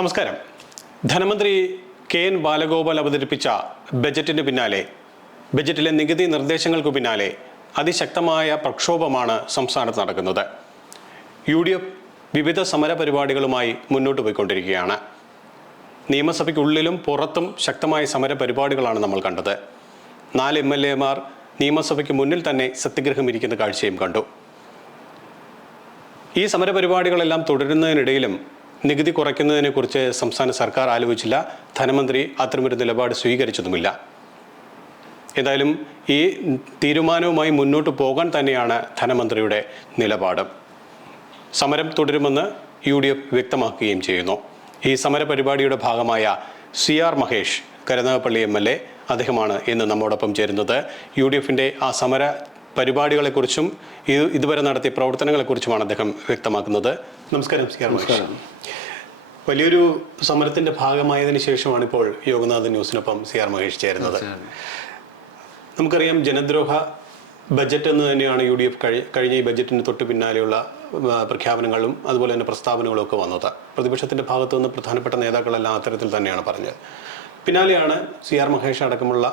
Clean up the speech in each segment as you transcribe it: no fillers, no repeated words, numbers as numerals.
നമസ്കാരം. ധനമന്ത്രി കെ.എൻ. ബാലഗോപാൽ അവതരിപ്പിച്ച ബജറ്റിന് പിന്നാലെ, ബജറ്റിലെ നികുതി നിർദ്ദേശങ്ങൾക്ക് പിന്നാലെ അതിശക്തമായ പ്രക്ഷോഭമാണ് സംസ്ഥാനത്ത് നടക്കുന്നത്. UDF വിവിധ സമരപരിപാടികളുമായി മുന്നോട്ട് പോയിക്കൊണ്ടിരിക്കുകയാണ്. നിയമസഭയ്ക്കുള്ളിലും പുറത്തും ശക്തമായ സമരപരിപാടികളാണ് നമ്മൾ കണ്ടത്. 4 MLA-മാർ നിയമസഭയ്ക്ക് മുന്നിൽ തന്നെ സത്യഗ്രഹം ഇരിക്കുന്ന കാഴ്ചയും കണ്ടു. ഈ സമരപരിപാടികളെല്ലാം തുടരുന്നതിനിടയിലും നികുതി കുറയ്ക്കുന്നതിനെക്കുറിച്ച് സംസ്ഥാന സർക്കാർ ആലോചിച്ചില്ല. ധനമന്ത്രി അത്തരമൊരു നിലപാട് സ്വീകരിച്ചതുമില്ല. എന്തായാലും ഈ തീരുമാനവുമായി മുന്നോട്ട് പോകാൻ തന്നെയാണ് ധനമന്ത്രിയുടെ നിലപാട്. സമരം തുടരുമെന്ന് UDF വ്യക്തമാക്കുകയും ചെയ്യുന്നു. ഈ സമരപരിപാടിയുടെ ഭാഗമായ CR മഹേഷ്, കരുനാഗപ്പള്ളി MLA, അദ്ദേഹമാണ് ഇന്ന് നമ്മോടൊപ്പം ചേരുന്നത്. UDF-ന്റെ ആ സമര പരിപാടികളെക്കുറിച്ചും ഇതുവരെ നടത്തിയ പ്രവർത്തനങ്ങളെക്കുറിച്ചുമാണ് അദ്ദേഹം വ്യക്തമാക്കുന്നത്. നമസ്കാരം CR മഹേഷ്. വലിയൊരു സമരത്തിന്റെ ഭാഗമായതിനു ശേഷമാണ് ഇപ്പോൾ യോഗനാഥ് ന്യൂസിനൊപ്പം CR മഹേഷ് ചേരുന്നത്. നമുക്കറിയാം, ജനദ്രോഹ ബജറ്റ് എന്ന് തന്നെയാണ് UDF കഴിഞ്ഞ ഈ ബജറ്റിന് തൊട്ട് പിന്നാലെയുള്ള പ്രഖ്യാപനങ്ങളും അതുപോലെ തന്നെ പ്രസ്താവനകളും ഒക്കെ വന്നത്. പ്രതിപക്ഷത്തിന്റെ ഭാഗത്തു നിന്ന് പ്രധാനപ്പെട്ട നേതാക്കളെല്ലാം അത്തരത്തിൽ തന്നെയാണ് പറഞ്ഞത്. പിന്നാലെയാണ് CR മഹേഷ് അടക്കമുള്ള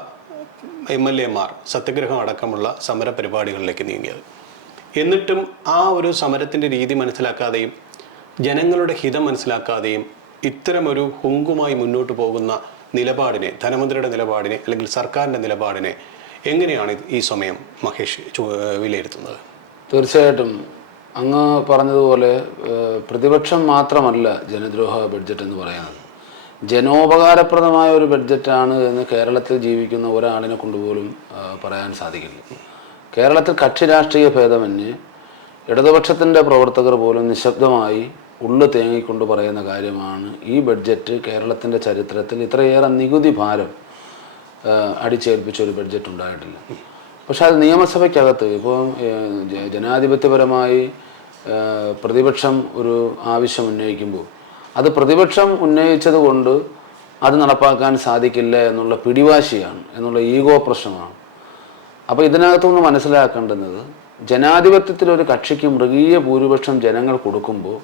MLA-മാർ സത്യഗ്രഹം അടക്കമുള്ള സമര പരിപാടികളിലേക്ക് നീങ്ങിയത്. എന്നിട്ടും ആ ഒരു സമരത്തിന്റെ രീതി മനസ്സിലാക്കാതെയും ജനങ്ങളുടെ ഹിതം മനസ്സിലാക്കാതെയും ഇത്തരമൊരു ഹുങ്കുമായി മുന്നോട്ട് പോകുന്ന നിലപാടിനെ, ധനമന്ത്രിയുടെ നിലപാടിനെ അല്ലെങ്കിൽ സർക്കാരിൻ്റെ നിലപാടിനെ എങ്ങനെയാണ് ഈ സമയം മഹേഷ് വിലയിരുത്തുന്നത്? തീർച്ചയായിട്ടും അങ്ങ് പറഞ്ഞതുപോലെ പ്രതിപക്ഷം മാത്രമല്ല ജനദ്രോഹ ബഡ്ജറ്റ് എന്ന് പറയുന്നത്. ജനോപകാരപ്രദമായ ഒരു ബഡ്ജറ്റാണ് എന്ന് കേരളത്തിൽ ജീവിക്കുന്ന ഒരാളിനെ കൊണ്ടുപോലും പറയാൻ സാധിക്കില്ല. കേരളത്തിൽ കക്ഷി രാഷ്ട്രീയ ഭേദമന്യേ ഇടതുപക്ഷത്തിൻ്റെ പ്രവർത്തകർ പോലും നിശബ്ദമായി ഉള്ളു തേങ്ങിക്കൊണ്ട് പറയുന്ന കാര്യമാണ് ഈ ബഡ്ജറ്റ് കേരളത്തിൻ്റെ ചരിത്രത്തിൽ ഇത്രയേറെ നികുതി ഭാരം അടിച്ചേൽപ്പിച്ച ഒരു ബഡ്ജറ്റ് ഉണ്ടായിട്ടില്ല. പക്ഷെ അത് നിയമസഭയ്ക്കകത്ത് ഇപ്പോൾ ജനാധിപത്യപരമായി പ്രതിപക്ഷം ഒരു ആവശ്യം ഉന്നയിക്കുമ്പോൾ അത് പ്രതിപക്ഷം ഉന്നയിച്ചത് കൊണ്ട് അത് നടപ്പാക്കാൻ സാധിക്കില്ല എന്നുള്ള പിടിവാശിയാണ്, എന്നുള്ള ഈഗോ പ്രശ്നമാണ്. അപ്പോൾ ഇതിനകത്തുനിന്ന് മനസ്സിലാക്കേണ്ടുന്നത്, ജനാധിപത്യത്തിലൊരു കക്ഷിക്ക് മൃഗീയ ഭൂരിപക്ഷം ജനങ്ങൾ കൊടുക്കുമ്പോൾ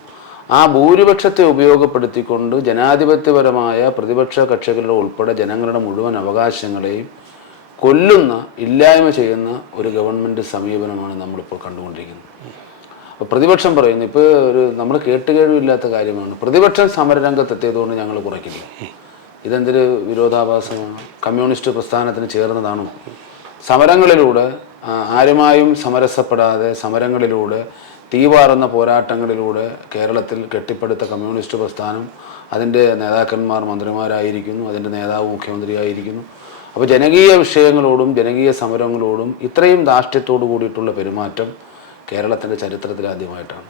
ആ ഭൂരിപക്ഷത്തെ ഉപയോഗപ്പെടുത്തിക്കൊണ്ട് ജനാധിപത്യപരമായ പ്രതിപക്ഷ കക്ഷികളുടെ ഉൾപ്പെടെ ജനങ്ങളുടെ മുഴുവൻ അവകാശങ്ങളെയും കൊല്ലുന്ന, ഇല്ലായ്മ ചെയ്യുന്ന ഒരു ഗവൺമെൻറ് സമീപനമാണ് നമ്മളിപ്പോൾ കണ്ടുകൊണ്ടിരിക്കുന്നത്. അപ്പോൾ പ്രതിപക്ഷം പറയുന്നു, ഇപ്പോൾ നമ്മൾ കേട്ടുകേഴ്വില്ലാത്ത കാര്യമാണ്, പ്രതിപക്ഷം സമരരംഗത്തെത്തിയതുകൊണ്ട് ഞങ്ങൾ കുറയ്ക്കില്ല. ഇതെന്തൊരു വിരോധാഭാസമാണ്? കമ്മ്യൂണിസ്റ്റ് പ്രസ്ഥാനത്തിന് ചേർന്നതാണോ? സമരങ്ങളിലൂടെ ആരുമായും സമരസപ്പെടാതെ സമരങ്ങളിലൂടെ തീവാറുന്ന പോരാട്ടങ്ങളിലൂടെ കേരളത്തിൽ കെട്ടിപ്പടുത്ത കമ്മ്യൂണിസ്റ്റ് പ്രസ്ഥാനം, അതിൻ്റെ നേതാക്കന്മാർ മന്ത്രിമാരായിരിക്കുന്നു, അതിൻ്റെ നേതാവ് മുഖ്യമന്ത്രിയായിരിക്കുന്നു. അപ്പോൾ ജനകീയ വിഷയങ്ങളോടും ജനകീയ സമരങ്ങളോടും ഇത്രയും ധാർഷ്ട്യത്തോടു കൂടിയിട്ടുള്ള പെരുമാറ്റം കേരളത്തിൻ്റെ ചരിത്രത്തിൽ ആദ്യമായിട്ടാണ്.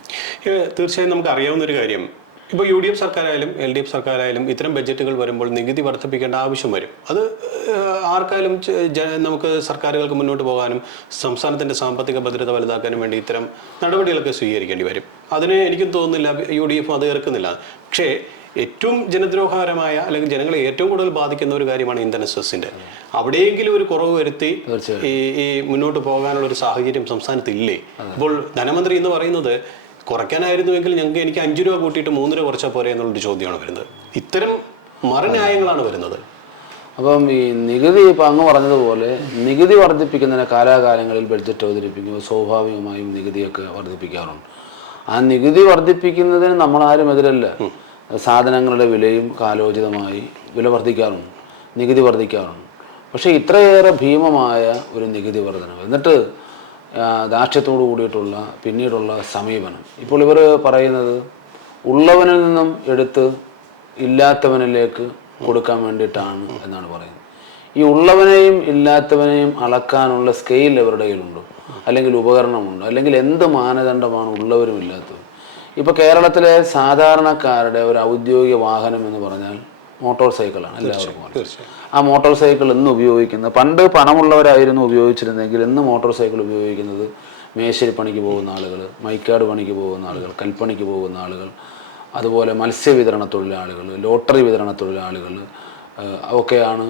തീർച്ചയായും നമുക്ക് അറിയാവുന്നൊരു കാര്യം, ഇപ്പോൾ UDF സർക്കാരായാലും LDF സർക്കാരായാലും ഇത്തരം ബഡ്ജറ്റുകൾ വരുമ്പോൾ നികുതി വർദ്ധിപ്പിക്കേണ്ട ആവശ്യം വരും. അത് ആർക്കായാലും നമുക്ക് സർക്കാരുകൾക്ക് മുന്നോട്ട് പോകാനും സംസ്ഥാനത്തിൻ്റെ സാമ്പത്തിക ഭദ്രത വലുതാക്കാനും വേണ്ടി ഇത്തരം നടപടികളൊക്കെ സ്വീകരിക്കേണ്ടി വരും. അതിന് എനിക്കും തോന്നുന്നില്ല UDF അത് ഏർക്കുന്നില്ല. പക്ഷേ ഏറ്റവും ജനദ്രോഹകരമായ അല്ലെങ്കിൽ ജനങ്ങളെ ഏറ്റവും കൂടുതൽ ബാധിക്കുന്ന ഒരു കാര്യമാണ് ഇന്ധന സെസ്സിൻ്റെ. അവിടെയെങ്കിലും ഒരു കുറവ് വരുത്തി ഈ മുന്നോട്ട് പോകാനുള്ള ഒരു സാഹചര്യം സംസ്ഥാനത്ത് ഇല്ലേ? അപ്പോൾ ധനമന്ത്രി എന്ന് പറയുന്നത് കുറയ്ക്കാനായിരുന്നുവെങ്കിൽ എനിക്ക് 5 രൂപ കൂട്ടിയിട്ട് 3 രൂപ കുറച്ചാൽ പോരെ എന്നുള്ളൊരു ചോദ്യമാണ് വരുന്നത്. ഇത്തരം മറുന്യായങ്ങളാണ് വരുന്നത്. അപ്പം ഈ നികുതി, ഇപ്പം അങ്ങ് പറഞ്ഞതുപോലെ നികുതി വർദ്ധിപ്പിക്കുന്നതിന് കാലാകാലങ്ങളിൽ ബഡ്ജറ്റ് അവതരിപ്പിക്കുമ്പോൾ സ്വാഭാവികമായും നികുതിയൊക്കെ വർദ്ധിപ്പിക്കാറുണ്ട്. ആ നികുതി വർദ്ധിപ്പിക്കുന്നതിന് നമ്മളാരും എതിരല്ല. സാധനങ്ങളുടെ വിലയും കാലോചിതമായി വില വർദ്ധിക്കാറുണ്ട്, നികുതി വർദ്ധിക്കാറുണ്ട്. പക്ഷേ ഇത്രയേറെ ഭീമമായ ഒരു നികുതി വർധനം, എന്നിട്ട് ധാർഷ്ട്യത്തോടു കൂടിയിട്ടുള്ള പിന്നീടുള്ള സമീപനം. ഇപ്പോൾ ഇവർ പറയുന്നത് ഉള്ളവനിൽ നിന്നും എടുത്ത് ഇല്ലാത്തവനിലേക്ക് കൊടുക്കാൻ വേണ്ടിയിട്ടാണ് എന്നാണ് പറയുന്നത്. ഈ ഉള്ളവനെയും ഇല്ലാത്തവനെയും അളക്കാനുള്ള സ്കെയിൽ അവരുടെ കയ്യിലുണ്ടോ? അല്ലെങ്കിൽ ഉപകരണമുണ്ടോ? അല്ലെങ്കിൽ എന്ത് മാനദണ്ഡമാണ് ഉള്ളവരും ഇല്ലാത്തവരും? ഇപ്പോൾ കേരളത്തിലെ സാധാരണക്കാരുടെ ഒരു ഔദ്യോഗിക വാഹനം എന്ന് പറഞ്ഞാൽ മോട്ടോർ സൈക്കിളാണ് എല്ലാവർക്കും. ആ മോട്ടോർ സൈക്കിൾ ഇന്ന് ഉപയോഗിക്കുന്നത്, പണ്ട് പണമുള്ളവരായിരുന്നു ഉപയോഗിച്ചിരുന്നെങ്കിൽ ഇന്ന് മോട്ടോർ സൈക്കിൾ ഉപയോഗിക്കുന്നത് മേശരി പണിക്ക് പോകുന്ന ആളുകൾ, മൈക്കാട് പണിക്ക് പോകുന്ന ആളുകൾ, കൽപ്പണിക്ക് പോകുന്ന ആളുകൾ, അതുപോലെ മത്സ്യവിതരണ തൊഴിലാളികൾ, ലോട്ടറി വിതരണ തൊഴിലാളികൾ ഒക്കെയാണ്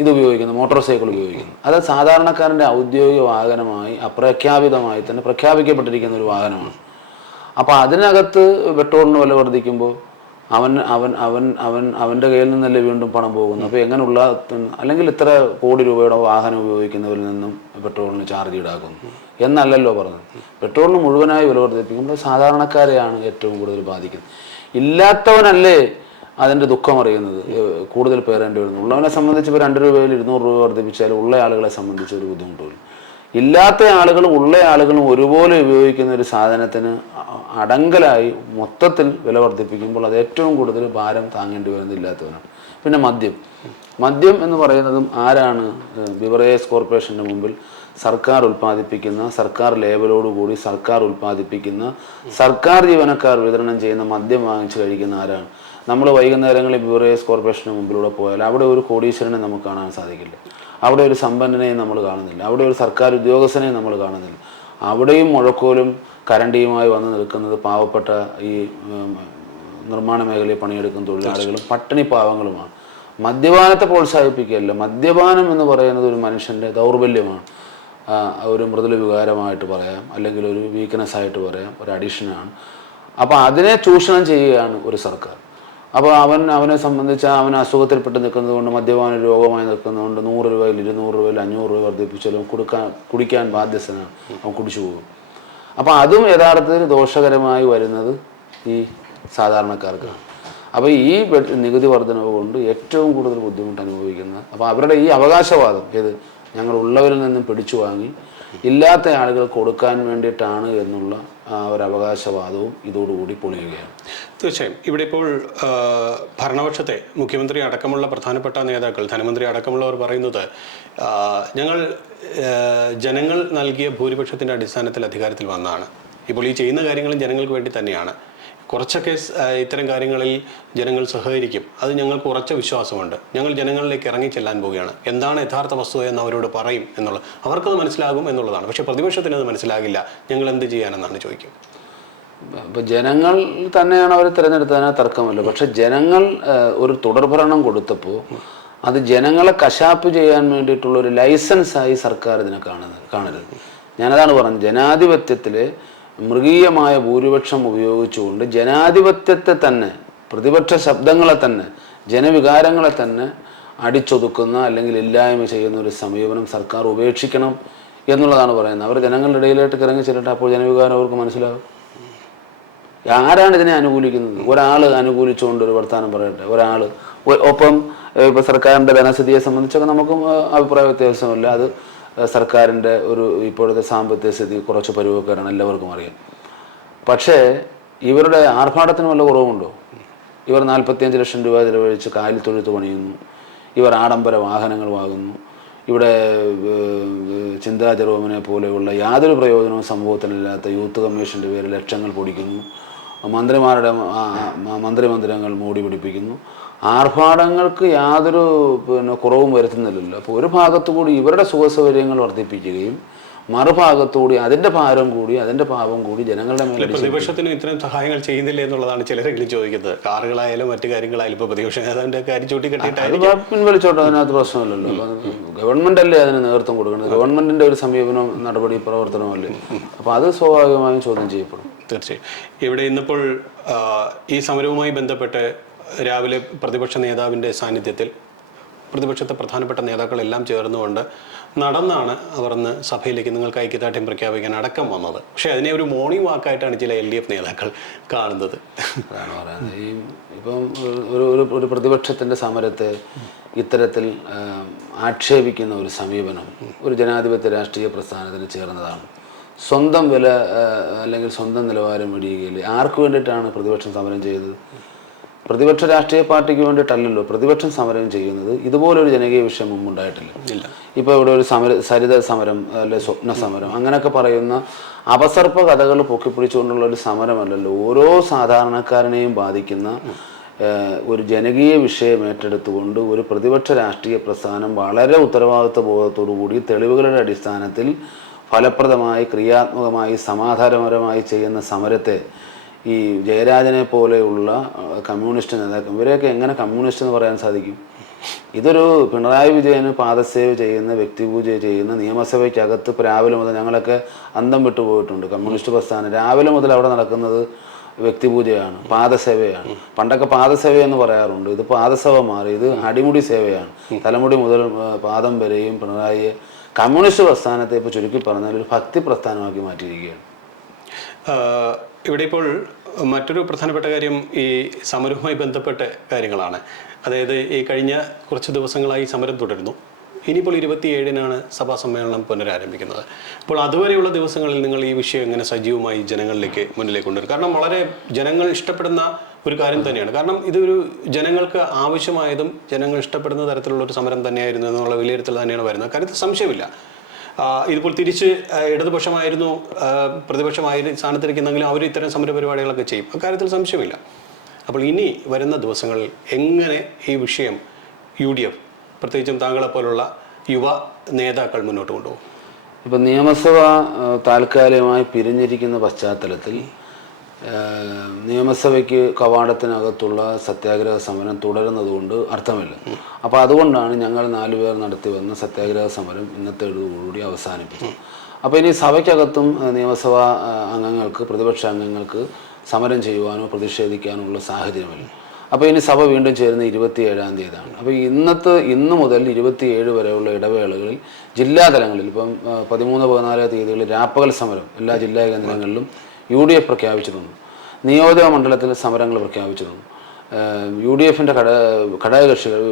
ഇത് ഉപയോഗിക്കുന്നത്, മോട്ടോർ സൈക്കിൾ ഉപയോഗിക്കുന്നത്. അത് സാധാരണക്കാരൻ്റെ ഔദ്യോഗിക വാഹനമായി അപ്രഖ്യാപിതമായി തന്നെ പ്രഖ്യാപിക്കപ്പെട്ടിരിക്കുന്ന ഒരു വാഹനമാണ്. അപ്പോൾ അതിനകത്ത് പെട്രോളിന് വില വർദ്ധിക്കുമ്പോൾ അവൻ അവൻ അവൻ അവൻ അവൻ്റെ കയ്യിൽ നിന്നല്ലേ വീണ്ടും പണം പോകുന്നു. അപ്പോൾ എങ്ങനെയുള്ള, അല്ലെങ്കിൽ ഇത്ര കോടി രൂപയുടെ വാഹനം ഉപയോഗിക്കുന്നവരിൽ നിന്നും പെട്രോളിന് ചാർജ് ഈടാക്കുന്നു എന്നല്ലല്ലോ പറഞ്ഞത്. പെട്രോളിന് മുഴുവനായി വില വർദ്ധിപ്പിക്കുമ്പോൾ സാധാരണക്കാരെയാണ് ഏറ്റവും കൂടുതൽ ബാധിക്കുന്നത്. ഇല്ലാത്തവനല്ലേ അതിൻ്റെ ദുഃഖം അറിയുന്നത്, കൂടുതൽ പേരേണ്ടി വരുന്നു. ഉള്ളവനെ സംബന്ധിച്ച് ഇപ്പോൾ 2 രൂപയിൽ 200 രൂപ വർദ്ധിപ്പിച്ചാൽ ഉള്ള ആളുകളെ സംബന്ധിച്ച് ഒരു ബുദ്ധിമുട്ടില്ല. ഇല്ലാത്ത ആളുകളും ഉള്ള ആളുകളും ഒരുപോലെ ഉപയോഗിക്കുന്ന ഒരു സാധനത്തിന് അടങ്കലായി മൊത്തത്തിൽ വില വർദ്ധിപ്പിക്കുമ്പോൾ അത് ഏറ്റവും കൂടുതൽ ഭാരം താങ്ങേണ്ടി വരുന്നത് ഇല്ലാത്തവനാണ്. പിന്നെ മദ്യം എന്ന് പറയുന്നതും ആരാണ്? ബിവറേജസ് കോർപ്പറേഷൻ്റെ മുമ്പിൽ സർക്കാർ ഉൽപ്പാദിപ്പിക്കുന്ന, സർക്കാർ ലേബലോടുകൂടി സർക്കാർ ഉൽപ്പാദിപ്പിക്കുന്ന, സർക്കാർ ജീവനക്കാർ വിതരണം ചെയ്യുന്ന മദ്യം വാങ്ങിച്ച് കഴിക്കുന്ന ആരാണ്? നമ്മൾ വൈകുന്നേരങ്ങളിൽ ബിവറേജസ് കോർപ്പറേഷന് മുമ്പിലൂടെ പോയാൽ അവിടെ ഒരു കോടീശ്വരനെ നമുക്ക് കാണാൻ സാധിക്കില്ല, അവിടെ ഒരു സമ്പന്നനെയും നമ്മൾ കാണുന്നില്ല, അവിടെ ഒരു സർക്കാർ ഉദ്യോഗസ്ഥനെയും നമ്മൾ കാണുന്നില്ല. അവിടെയും മുഴക്കോലും കരണ്ടിയുമായി വന്ന് നിൽക്കുന്നത് പാവപ്പെട്ട ഈ നിർമ്മാണ മേഖലയിൽ പണിയെടുക്കുന്ന തൊഴിലാളികളും പട്ടിണി പാവങ്ങളുമാണ്. മദ്യപാനത്തെ പ്രോത്സാഹിപ്പിക്കുകയല്ല. മദ്യപാനം എന്ന് പറയുന്നത് ഒരു മനുഷ്യൻ്റെ ദൗർബല്യമാണ്, ഒരു മൃദുല വികാരമായിട്ട് പറയാം, അല്ലെങ്കിൽ ഒരു വീക്ക്നെസ് ആയിട്ട് പറയാം, ഒരു അഡിക്ഷനാണ്. അപ്പോൾ അതിനെ ചൂഷണം ചെയ്യുകയാണ് ഒരു സർക്കാർ. അപ്പോൾ അവനെ സംബന്ധിച്ച് അവൻ അസുഖത്തിൽപ്പെട്ട് നിൽക്കുന്നത് കൊണ്ട്, മദ്യപാന രോഗമായി നിൽക്കുന്നതുകൊണ്ട് 100 രൂപയിൽ 200 രൂപയിൽ 500 രൂപ വർദ്ധിപ്പിച്ചാലും കുടിക്കാൻ ബാധ്യസ്ഥനാണ്, അവൻ കുടിച്ചു പോകും. അപ്പോൾ അതും യഥാർത്ഥത്തിൽ ദോഷകരമായി വരുന്നത് ഈ സാധാരണക്കാർക്കാണ്. അപ്പോൾ ഈ നികുതി വർധനവ് കൊണ്ട് ഏറ്റവും കൂടുതൽ ബുദ്ധിമുട്ട് അനുഭവിക്കുന്ന, അപ്പോൾ അവരുടെ ഈ അവകാശവാദം ഞങ്ങൾ ഉള്ളവരിൽ നിന്നും പിടിച്ചു വാങ്ങി ഇല്ലാത്ത ആളുകൾ കൊടുക്കാൻ വേണ്ടിയിട്ടാണ് എന്നുള്ള ഒരു അവകാശവാദവും ഇതോടുകൂടി പൊളിയുകയാണ്. തീർച്ചയായും ഇവിടെ ഇപ്പോൾ ഭരണപക്ഷത്തെ മുഖ്യമന്ത്രി അടക്കമുള്ള പ്രധാനപ്പെട്ട നേതാക്കൾ, ധനമന്ത്രി അടക്കമുള്ളവർ പറയുന്നത് ഞങ്ങൾ ജനങ്ങൾ നൽകിയ ഭൂരിപക്ഷത്തിൻ്റെ അടിസ്ഥാനത്തിൽ അധികാരത്തിൽ വന്നതാണ്. ഇപ്പോൾ ഈ ചെയ്യുന്ന കാര്യങ്ങളും ജനങ്ങൾക്ക് വേണ്ടി തന്നെയാണ്. കുറച്ചൊക്കെ ഇത്തരം കാര്യങ്ങളിൽ ജനങ്ങൾ സഹകരിക്കും, അത് ഞങ്ങൾക്ക് ഉറച്ച വിശ്വാസമുണ്ട്. ഞങ്ങൾ ജനങ്ങളിലേക്ക് ഇറങ്ങി ചെല്ലാൻ പോവുകയാണ്. എന്താണ് യഥാർത്ഥ വസ്തുത എന്ന് അവരോട് പറയും എന്നുള്ളത് അവർക്കത് മനസ്സിലാകും എന്നുള്ളതാണ്. പക്ഷേ പ്രതിപക്ഷത്തിന് അത് മനസ്സിലാകില്ല. ഞങ്ങൾ എന്ത് ചെയ്യാനെന്നാണ് ചോദിക്കും. ഇപ്പോൾ ജനങ്ങൾ തന്നെയാണ് അവർ തിരഞ്ഞെടുത്തതിന് തർക്കമല്ല. പക്ഷെ ജനങ്ങൾ ഒരു തുടർഭരണം കൊടുത്തപ്പോൾ അത് ജനങ്ങളെ കശാപ്പ് ചെയ്യാൻ വേണ്ടിയിട്ടുള്ള ഒരു ലൈസൻസായി സർക്കാർ ഇതിനെ കാണരുത്. ഞാനതാണ് പറഞ്ഞത്. ജനാധിപത്യത്തിലെ മൃഗീയമായ ഭൂരിപക്ഷം ഉപയോഗിച്ചുകൊണ്ട് ജനാധിപത്യത്തെ തന്നെ, പ്രതിപക്ഷ ശബ്ദങ്ങളെ തന്നെ, ജനവികാരങ്ങളെ തന്നെ അടിച്ചൊതുക്കുന്ന അല്ലെങ്കിൽ ഇല്ലായ്മ ചെയ്യുന്ന ഒരു സമീപനം സർക്കാർ ഉപേക്ഷിക്കണം എന്നുള്ളതാണ് പറയുന്നത്. അവർ ജനങ്ങളുടെ ഇടയിലേക്ക് ഇറങ്ങി ചെല്ലട്ടെ, അപ്പോൾ ജനവികാരം അവർക്ക് മനസ്സിലാകും. ആരാണ് ഇതിനെ അനുകൂലിക്കുന്നത്? ഒരാൾ അനുകൂലിച്ചുകൊണ്ട് ഒരു വർത്തമാനം പറയട്ടെ, ഒരാൾ ഒപ്പം. ഇപ്പോൾ സർക്കാരിൻ്റെ ധനസ്ഥിതിയെ സംബന്ധിച്ചൊക്കെ നമുക്കും അഭിപ്രായ വ്യത്യാസമില്ല. അത് സർക്കാരിൻ്റെ ഒരു ഇപ്പോഴത്തെ സാമ്പത്തിക സ്ഥിതി കുറച്ച് പരുവക്കാരാണ്, എല്ലാവർക്കും അറിയാം. പക്ഷേ ഇവരുടെ ആർഭാടത്തിന് വല്ല കുറവുണ്ടോ? ഇവർ 45 ലക്ഷം രൂപ ചിലവഴിച്ച് കാലിൽ തൊഴുത്ത് പണിയുന്നു, ഇവർ ആഡംബര വാഹനങ്ങൾ വാങ്ങുന്നു, ഇവിടെ ചിന്താ ജെറോമിനെ പോലെയുള്ള യാതൊരു പ്രയോജനവും സമൂഹത്തിലില്ലാത്ത യൂത്ത് കമ്മീഷൻ്റെ പേരിൽ ലക്ഷങ്ങൾ പൊടിക്കുന്നു, മന്ത്രിമന്ദിരങ്ങൾ മൂടി പിടിപ്പിക്കുന്നു. ആർഭാടങ്ങൾക്ക് യാതൊരു കുറവും വരുത്തുന്നില്ലല്ലോ. അപ്പോൾ ഒരു ഭാഗത്തുകൂടി ഇവരുടെ സുഖസൗകര്യങ്ങൾ വർദ്ധിപ്പിക്കുകയും മറുഭാഗത്തുകൂടി അതിൻ്റെ ഭാരം കൂടി, അതിൻ്റെ പാപം കൂടി ജനങ്ങളുടെ മേലെ. പ്രതിപക്ഷത്തിന് ഇത്തരം സഹായങ്ങൾ ചെയ്യുന്നില്ല എന്നുള്ളതാണ് ചിലരെങ്കിലും ചോദിക്കുന്നത്. കാറുകളായാലും മറ്റു കാര്യങ്ങളായാലും ഇപ്പോൾ പ്രതിപക്ഷ നേതാവിൻ്റെ കാര്യം ചൂണ്ടിക്കെട്ടിയിട്ട് പിൻവലിച്ചോട്ടെ, അതിനകത്ത് പ്രശ്നമില്ലല്ലോ. ഗവൺമെന്റ് അല്ലേ അതിന് നേതൃത്വം കൊടുക്കുന്നത്, ഗവൺമെന്റിന്റെ ഒരു സമീപനം, നടപടി, പ്രവർത്തനമല്ലേ. അപ്പോൾ അത് സ്വാഭാവികമായും ചോദ്യം ചെയ്യപ്പെടും. തീർച്ചയായും. ഇവിടെ ഇന്നിപ്പോൾ ഈ സമരവുമായി ബന്ധപ്പെട്ട് രാവിലെ പ്രതിപക്ഷ നേതാവിൻ്റെ സാന്നിധ്യത്തിൽ പ്രതിപക്ഷത്തെ പ്രധാനപ്പെട്ട നേതാക്കളെല്ലാം ചേർന്നുകൊണ്ട് നടന്നാണ് അവർ ഇന്ന് സഭയിലേക്ക് നിങ്ങൾക്ക് ഐക്യദാർഢ്യം പ്രഖ്യാപിക്കാൻ അടക്കം വന്നത്. പക്ഷേ അതിനെ ഒരു മോർണിംഗ് വാക്കായിട്ടാണ് ചില LDF നേതാക്കൾ കാണുന്നത്. അതാണ് പറയുന്നത്. ഇപ്പം ഒരു പ്രതിപക്ഷത്തിൻ്റെ സമരത്തെ ഇത്തരത്തിൽ ആക്ഷേപിക്കുന്ന ഒരു സമീപനം ഒരു ജനാധിപത്യ രാഷ്ട്രീയ പ്രസ്ഥാനത്തിന് ചേർന്നതാണ്. സ്വന്തം വില അല്ലെങ്കിൽ സ്വന്തം നിലവാരം വെടിയുകയില്ല. ആർക്ക് വേണ്ടിയിട്ടാണ് പ്രതിപക്ഷം സമരം ചെയ്തത്? പ്രതിപക്ഷ രാഷ്ട്രീയ പാർട്ടിക്ക് വേണ്ടിയിട്ടല്ലല്ലോ പ്രതിപക്ഷം സമരം ചെയ്യുന്നത്. ഇതുപോലൊരു ജനകീയ വിഷയം മുമ്പുണ്ടായിട്ടില്ല. ഇപ്പോൾ ഇവിടെ ഒരു സരിത സമരം അല്ലെ സ്വപ്ന സമരം അങ്ങനെയൊക്കെ പറയുന്ന അപസർപ്പ കഥകൾ പൊക്കിപ്പിടിച്ചുകൊണ്ടുള്ള ഒരു സമരമല്ലല്ലോ. ഓരോ സാധാരണക്കാരനെയും ബാധിക്കുന്ന ഒരു ജനകീയ വിഷയം ഏറ്റെടുത്തുകൊണ്ട് ഒരു പ്രതിപക്ഷ രാഷ്ട്രീയ പ്രസ്ഥാനം വളരെ ഉത്തരവാദിത്വ ബോധത്തോടു കൂടി തെളിവുകളുടെ അടിസ്ഥാനത്തിൽ ഫലപ്രദമായി, ക്രിയാത്മകമായി, സമാധാനപരമായി ചെയ്യുന്ന സമരത്തെ ഈ ജയരാജനെ പോലെയുള്ള കമ്മ്യൂണിസ്റ്റ് നേതാക്കൾ, ഇവരെയൊക്കെ എങ്ങനെ കമ്മ്യൂണിസ്റ്റ് എന്ന് പറയാൻ സാധിക്കും? ഇതൊരു പിണറായി വിജയന് പാദസേവ ചെയ്യുന്ന, വ്യക്തിപൂജ ചെയ്യുന്ന, നിയമസഭയ്ക്കകത്ത് ഇപ്പോൾ രാവിലെ മുതൽ ഞങ്ങളൊക്കെ അന്തം വിട്ടുപോയിട്ടുണ്ട്. കമ്മ്യൂണിസ്റ്റ് പ്രസ്ഥാനം രാവിലെ മുതൽ അവിടെ നടക്കുന്നത് വ്യക്തിപൂജയാണ്, പാദസേവയാണ്. പണ്ടൊക്കെ പാദസേവ എന്ന് പറയാറുണ്ട്, ഇത് പാദസേവ മാറി, ഇത് അടിമുടി സേവയാണ്. തലമുടി മുതൽ പാദം വരെയും പിണറായിയെ കമ്മ്യൂണിസ്റ്റ് പ്രസ്ഥാനത്തെ ഇപ്പോൾ ചുരുക്കി പറഞ്ഞാൽ ഒരു ഭക്തി പ്രസ്ഥാനമാക്കി മാറ്റിയിരിക്കുകയാണ്. ഇവിടെ ഇപ്പോൾ മറ്റൊരു പ്രധാനപ്പെട്ട കാര്യം ഈ സമരവുമായി ബന്ധപ്പെട്ട കാര്യങ്ങളാണ്. അതായത് ഈ കഴിഞ്ഞ കുറച്ച് ദിവസങ്ങളായി സമരം തുടരുന്നു. ഇനിയിപ്പോൾ 27-നാണ് സഭാ സമ്മേളനം പുനരാരംഭിക്കുന്നത്. അപ്പോൾ അതുവരെയുള്ള ദിവസങ്ങളിൽ നിങ്ങൾ ഈ വിഷയം എങ്ങനെ സജീവമായി ജനങ്ങളിലേക്ക് മുന്നിലേക്ക് കൊണ്ടുവരും? കാരണം വളരെ ജനങ്ങൾ ഇഷ്ടപ്പെടുന്ന ഒരു കാര്യം തന്നെയാണ്. കാരണം ഇതൊരു ജനങ്ങൾക്ക് ആവശ്യമായതും ജനങ്ങൾ ഇഷ്ടപ്പെടുന്ന തരത്തിലുള്ള ഒരു സമരം തന്നെയായിരുന്നു എന്നുള്ള വിലയിരുത്തൽ തന്നെയാണ് വരുന്നത്. കാര്യത്തിൽ സംശയമില്ല. ഇതിപ്പോൾ തിരിച്ച് ഇടതുപക്ഷമായിരുന്നു പ്രതിപക്ഷമായിരുന്നു സ്ഥാനത്തിരിക്കുന്നെങ്കിലും അവർ ഇത്തരം സമരപരിപാടികളൊക്കെ ചെയ്യും, അക്കാര്യത്തിൽ സംശയമില്ല. അപ്പോൾ ഇനി വരുന്ന ദിവസങ്ങളിൽ എങ്ങനെ ഈ വിഷയം UDF പ്രത്യേകിച്ചും താങ്കളെപ്പോലുള്ള യുവ നേതാക്കൾ മുന്നോട്ട് കൊണ്ടുപോകും? ഇപ്പം നിയമസഭ താൽക്കാലികമായി പിരിഞ്ഞിരിക്കുന്ന പശ്ചാത്തലത്തിൽ നിയമസഭയ്ക്ക് കവാടത്തിനകത്തുള്ള സത്യാഗ്രഹ സമരം തുടരുന്നതുകൊണ്ട് അർത്ഥമില്ല. അപ്പോൾ അതുകൊണ്ടാണ് ഞങ്ങൾ 4 പേർ നടത്തി വന്ന സത്യാഗ്രഹ സമരം ഇന്നത്തെ കൂടി അവസാനിപ്പിച്ചത്. അപ്പോൾ ഇനി സഭയ്ക്കകത്തും നിയമസഭാ അംഗങ്ങൾക്ക്, പ്രതിപക്ഷ അംഗങ്ങൾക്ക് സമരം ചെയ്യുവാനോ പ്രതിഷേധിക്കാനോ ഉള്ള സാഹചര്യമില്ല. അപ്പോൾ ഇനി സഭ വീണ്ടും ചേരുന്ന 27-ാം തീയതിയാണ്. അപ്പോൾ ഇന്ന് മുതൽ 27 വരെയുള്ള ഇടവേളകളിൽ ജില്ലാതലങ്ങളിൽ ഇപ്പം 13, 14 തീയതികളിൽ രാപ്പകൽ സമരം എല്ലാ ജില്ലാ കേന്ദ്രങ്ങളിലും UDF പ്രഖ്യാപിച്ചിട്ടുണ്ട്. നിയോജക മണ്ഡലത്തിൽ സമരങ്ങൾ പ്രഖ്യാപിച്ചിട്ടുണ്ട്. UDFൻ്റെ ഘടകകക്ഷികൾ,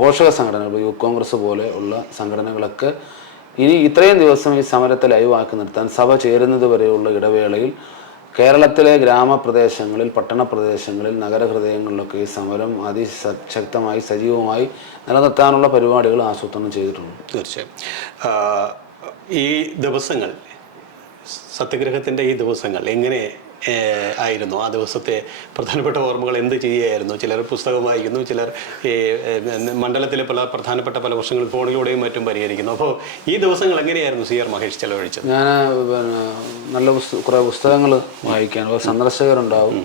പോഷക സംഘടനകൾ, യൂത്ത് കോൺഗ്രസ് പോലെ ഉള്ള സംഘടനകളൊക്കെ ഇനി ഇത്രയും ദിവസം ഈ സമരത്തെ ലൈവാക്കി നിർത്താൻ സഭ ചേരുന്നത് വരെയുള്ള ഇടവേളയിൽ കേരളത്തിലെ ഗ്രാമപ്രദേശങ്ങളിൽ, പട്ടണപ്രദേശങ്ങളിൽ, നഗരഹൃദയങ്ങളിലൊക്കെ ഈ സമരം അതിശക്തമായി സജീവമായി നിലനിർത്താനുള്ള പരിപാടികൾ ആസൂത്രണം ചെയ്തിട്ടുണ്ട്. തീർച്ചയായും ഈ ദിവസങ്ങൾ, സത്യഗ്രഹത്തിൻ്റെ ഈ ദിവസങ്ങൾ എങ്ങനെ ആയിരുന്നു? ആ ദിവസത്തെ പ്രധാനപ്പെട്ട ഓർമ്മകൾ എന്ത് ചെയ്യുകയായിരുന്നു? ചിലർ പുസ്തകം വായിക്കുന്നു, ചിലർ ഈ മണ്ഡലത്തിലെ പ്രധാനപ്പെട്ട പല പ്രശ്നങ്ങൾ ഫോണിലൂടെയും മറ്റും പരിഹരിക്കുന്നു. അപ്പോൾ ഈ ദിവസങ്ങൾ എങ്ങനെയായിരുന്നു CR മഹേഷ് ചെലവഴിച്ചത്? ഞാൻ നല്ല കുറേ പുസ്തകങ്ങൾ വായിക്കാൻ സന്ദർശകരുണ്ടാവും,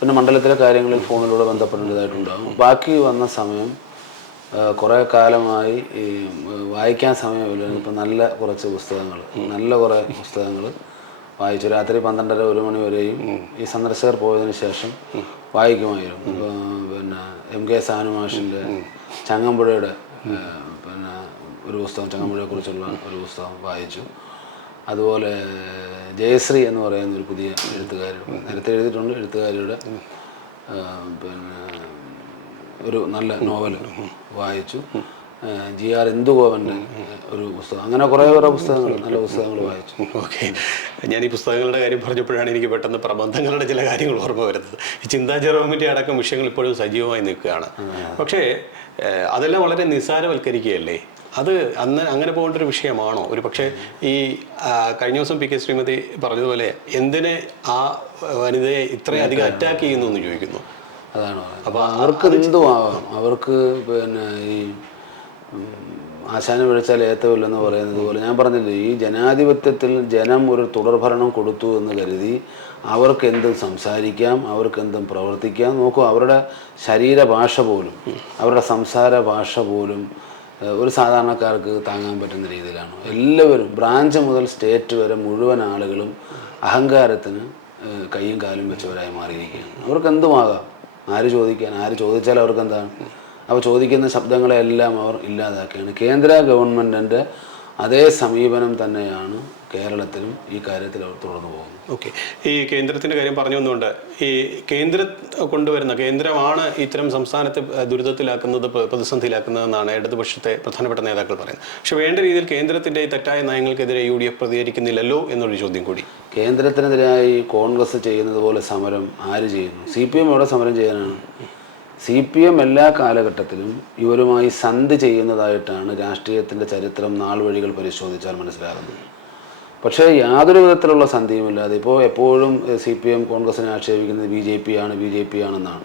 പിന്നെ മണ്ഡലത്തിലെ കാര്യങ്ങളിൽ ഫോണിലൂടെ ബന്ധപ്പെടേണ്ടതായിട്ടുണ്ടാകും. ബാക്കി വന്ന സമയം കുറേ കാലമായി ഈ വായിക്കാൻ സമയമില്ല. ഇപ്പം നല്ല കുറച്ച് പുസ്തകങ്ങൾ, നല്ല കുറേ പുസ്തകങ്ങൾ വായിച്ചു. രാത്രി 12:30, 1 മണി വരെയും ഈ സന്ദർശകർ പോയതിനു ശേഷം വായിക്കുമായിരുന്നു. പിന്നെ MK സാനുമാഷിൻ്റെ ചങ്ങമ്പുഴയുടെ പിന്നെ ഒരു പുസ്തകം, ചങ്ങമ്പുഴയെക്കുറിച്ചുള്ള ഒരു പുസ്തകം വായിച്ചു. അതുപോലെ ജയശ്രീ എന്ന് പറയുന്ന ഒരു പുതിയ എഴുത്തുകാരി, നേരത്തെ എഴുതിയിട്ടുണ്ട്, എഴുത്തുകാരിയുടെ പിന്നെ ഒരു നല്ല നോവൽ വായിച്ചു. GR ഇന്ദുഗോപൻ്റെ ഒരു പുസ്തകം, അങ്ങനെ കുറേ പുസ്തകങ്ങൾ, നല്ല പുസ്തകങ്ങൾ വായിച്ചു. ഓക്കെ, ഞാൻ ഈ പുസ്തകങ്ങളുടെ കാര്യം പറഞ്ഞപ്പോഴാണ് എനിക്ക് പെട്ടെന്ന് പ്രബന്ധങ്ങളുടെ ചില കാര്യങ്ങൾ ഓർമ്മ വരുന്നത്. ഈ ചിന്താ ജെറോമിൻ്റെ അടക്കം വിഷയങ്ങൾ ഇപ്പോഴും സജീവമായി നിൽക്കുകയാണ്. പക്ഷേ അതെല്ലാം വളരെ നിസ്സാരവൽക്കരിക്കുകയല്ലേ? അത് അങ്ങനെ പോകേണ്ട ഒരു വിഷയമാണോ? ഒരു പക്ഷേ ഈ കഴിഞ്ഞ ദിവസം PK ശ്രീമതി പറഞ്ഞതുപോലെ എന്തിനെ ആ വനിതയെ ഇത്രയധികം അറ്റാക്ക് ചെയ്യുന്നു എന്ന് ചോദിക്കുന്നു. അതാണ്. അപ്പോൾ അവർക്ക് എന്തുമാവാം, അവർക്ക് പിന്നെ ഈ ആശാന് വിളിച്ചാൽ ഏത്തമില്ലെന്ന് പറയുന്നത് പോലെ ഞാൻ പറഞ്ഞില്ലേ, ഈ ജനാധിപത്യത്തിൽ ജനം ഒരു തുടർഭരണം കൊടുത്തു എന്ന് കരുതി അവർക്ക് എന്തും സംസാരിക്കാം, അവർക്ക് എന്തും പ്രവർത്തിക്കാം. നോക്കൂ, അവരുടെ ശരീരഭാഷ പോലും, അവരുടെ സംസാര ഭാഷ പോലും ഒരു സാധാരണക്കാർക്ക് താങ്ങാൻ പറ്റുന്ന രീതിയിലാണ്. എല്ലാവരും ബ്രാഞ്ച് മുതൽ സ്റ്റേറ്റ് വരെ മുഴുവൻ ആളുകളും അഹങ്കാരത്തിന് കൈയും കാലും വെച്ചവരായി മാറിയിരിക്കുകയാണ്. അവർക്ക് എന്തുമാകാം, ആര് ചോദിക്കാൻ, ആര് ചോദിച്ചാൽ അവർക്ക് എന്താണ്? അപ്പോൾ ചോദിക്കുന്ന ശബ്ദങ്ങളെല്ലാം അവർ ഇല്ലാതാക്കുകയാണ്. കേന്ദ്ര ഗവൺമെൻറ്റിൻ്റെ അതേ സമീപനം തന്നെയാണ് കേരളത്തിലും ഈ കാര്യത്തിൽ അവർ തുടർന്നു പോകുന്നത്. ഓക്കെ, ഈ കേന്ദ്രത്തിൻ്റെ കാര്യം പറഞ്ഞു വന്നുകൊണ്ട് ഈ കേന്ദ്രമാണ് ഇത്തരം സംസ്ഥാനത്തെ ദുരിതത്തിലാക്കുന്നത്, പ്രതിസന്ധിയിലാക്കുന്നതെന്നാണ് ഇടതുപക്ഷത്തെ പ്രധാനപ്പെട്ട നേതാക്കൾ പറയുന്നത്. പക്ഷെ വേണ്ട രീതിയിൽ കേന്ദ്രത്തിൻ്റെ ഈ തെറ്റായ നയങ്ങൾക്കെതിരെ UDF പ്രതികരിക്കുന്നില്ലല്ലോ എന്നൊരു ചോദ്യം കൂടി. കേന്ദ്രത്തിനെതിരായി കോൺഗ്രസ് ചെയ്യുന്നത് പോലെ സമരം ആര് ചെയ്യുന്നു? CPM എവിടെ സമരം ചെയ്യാനാണ്? CPM എല്ലാ കാലഘട്ടത്തിലും ഇവരുമായി സന്ധി ചെയ്യുന്നതായിട്ടാണ് രാഷ്ട്രീയത്തിൻ്റെ ചരിത്രം നാൾ വഴികൾ പരിശോധിച്ചാൽ മനസ്സിലാകുന്നത്. പക്ഷേ യാതൊരു വിധത്തിലുള്ള സന്ധിയുമില്ലാതെ ഇപ്പോൾ എപ്പോഴും CPM കോൺഗ്രസിനെ ആക്ഷേപിക്കുന്നത് BJP ആണെന്നാണ്.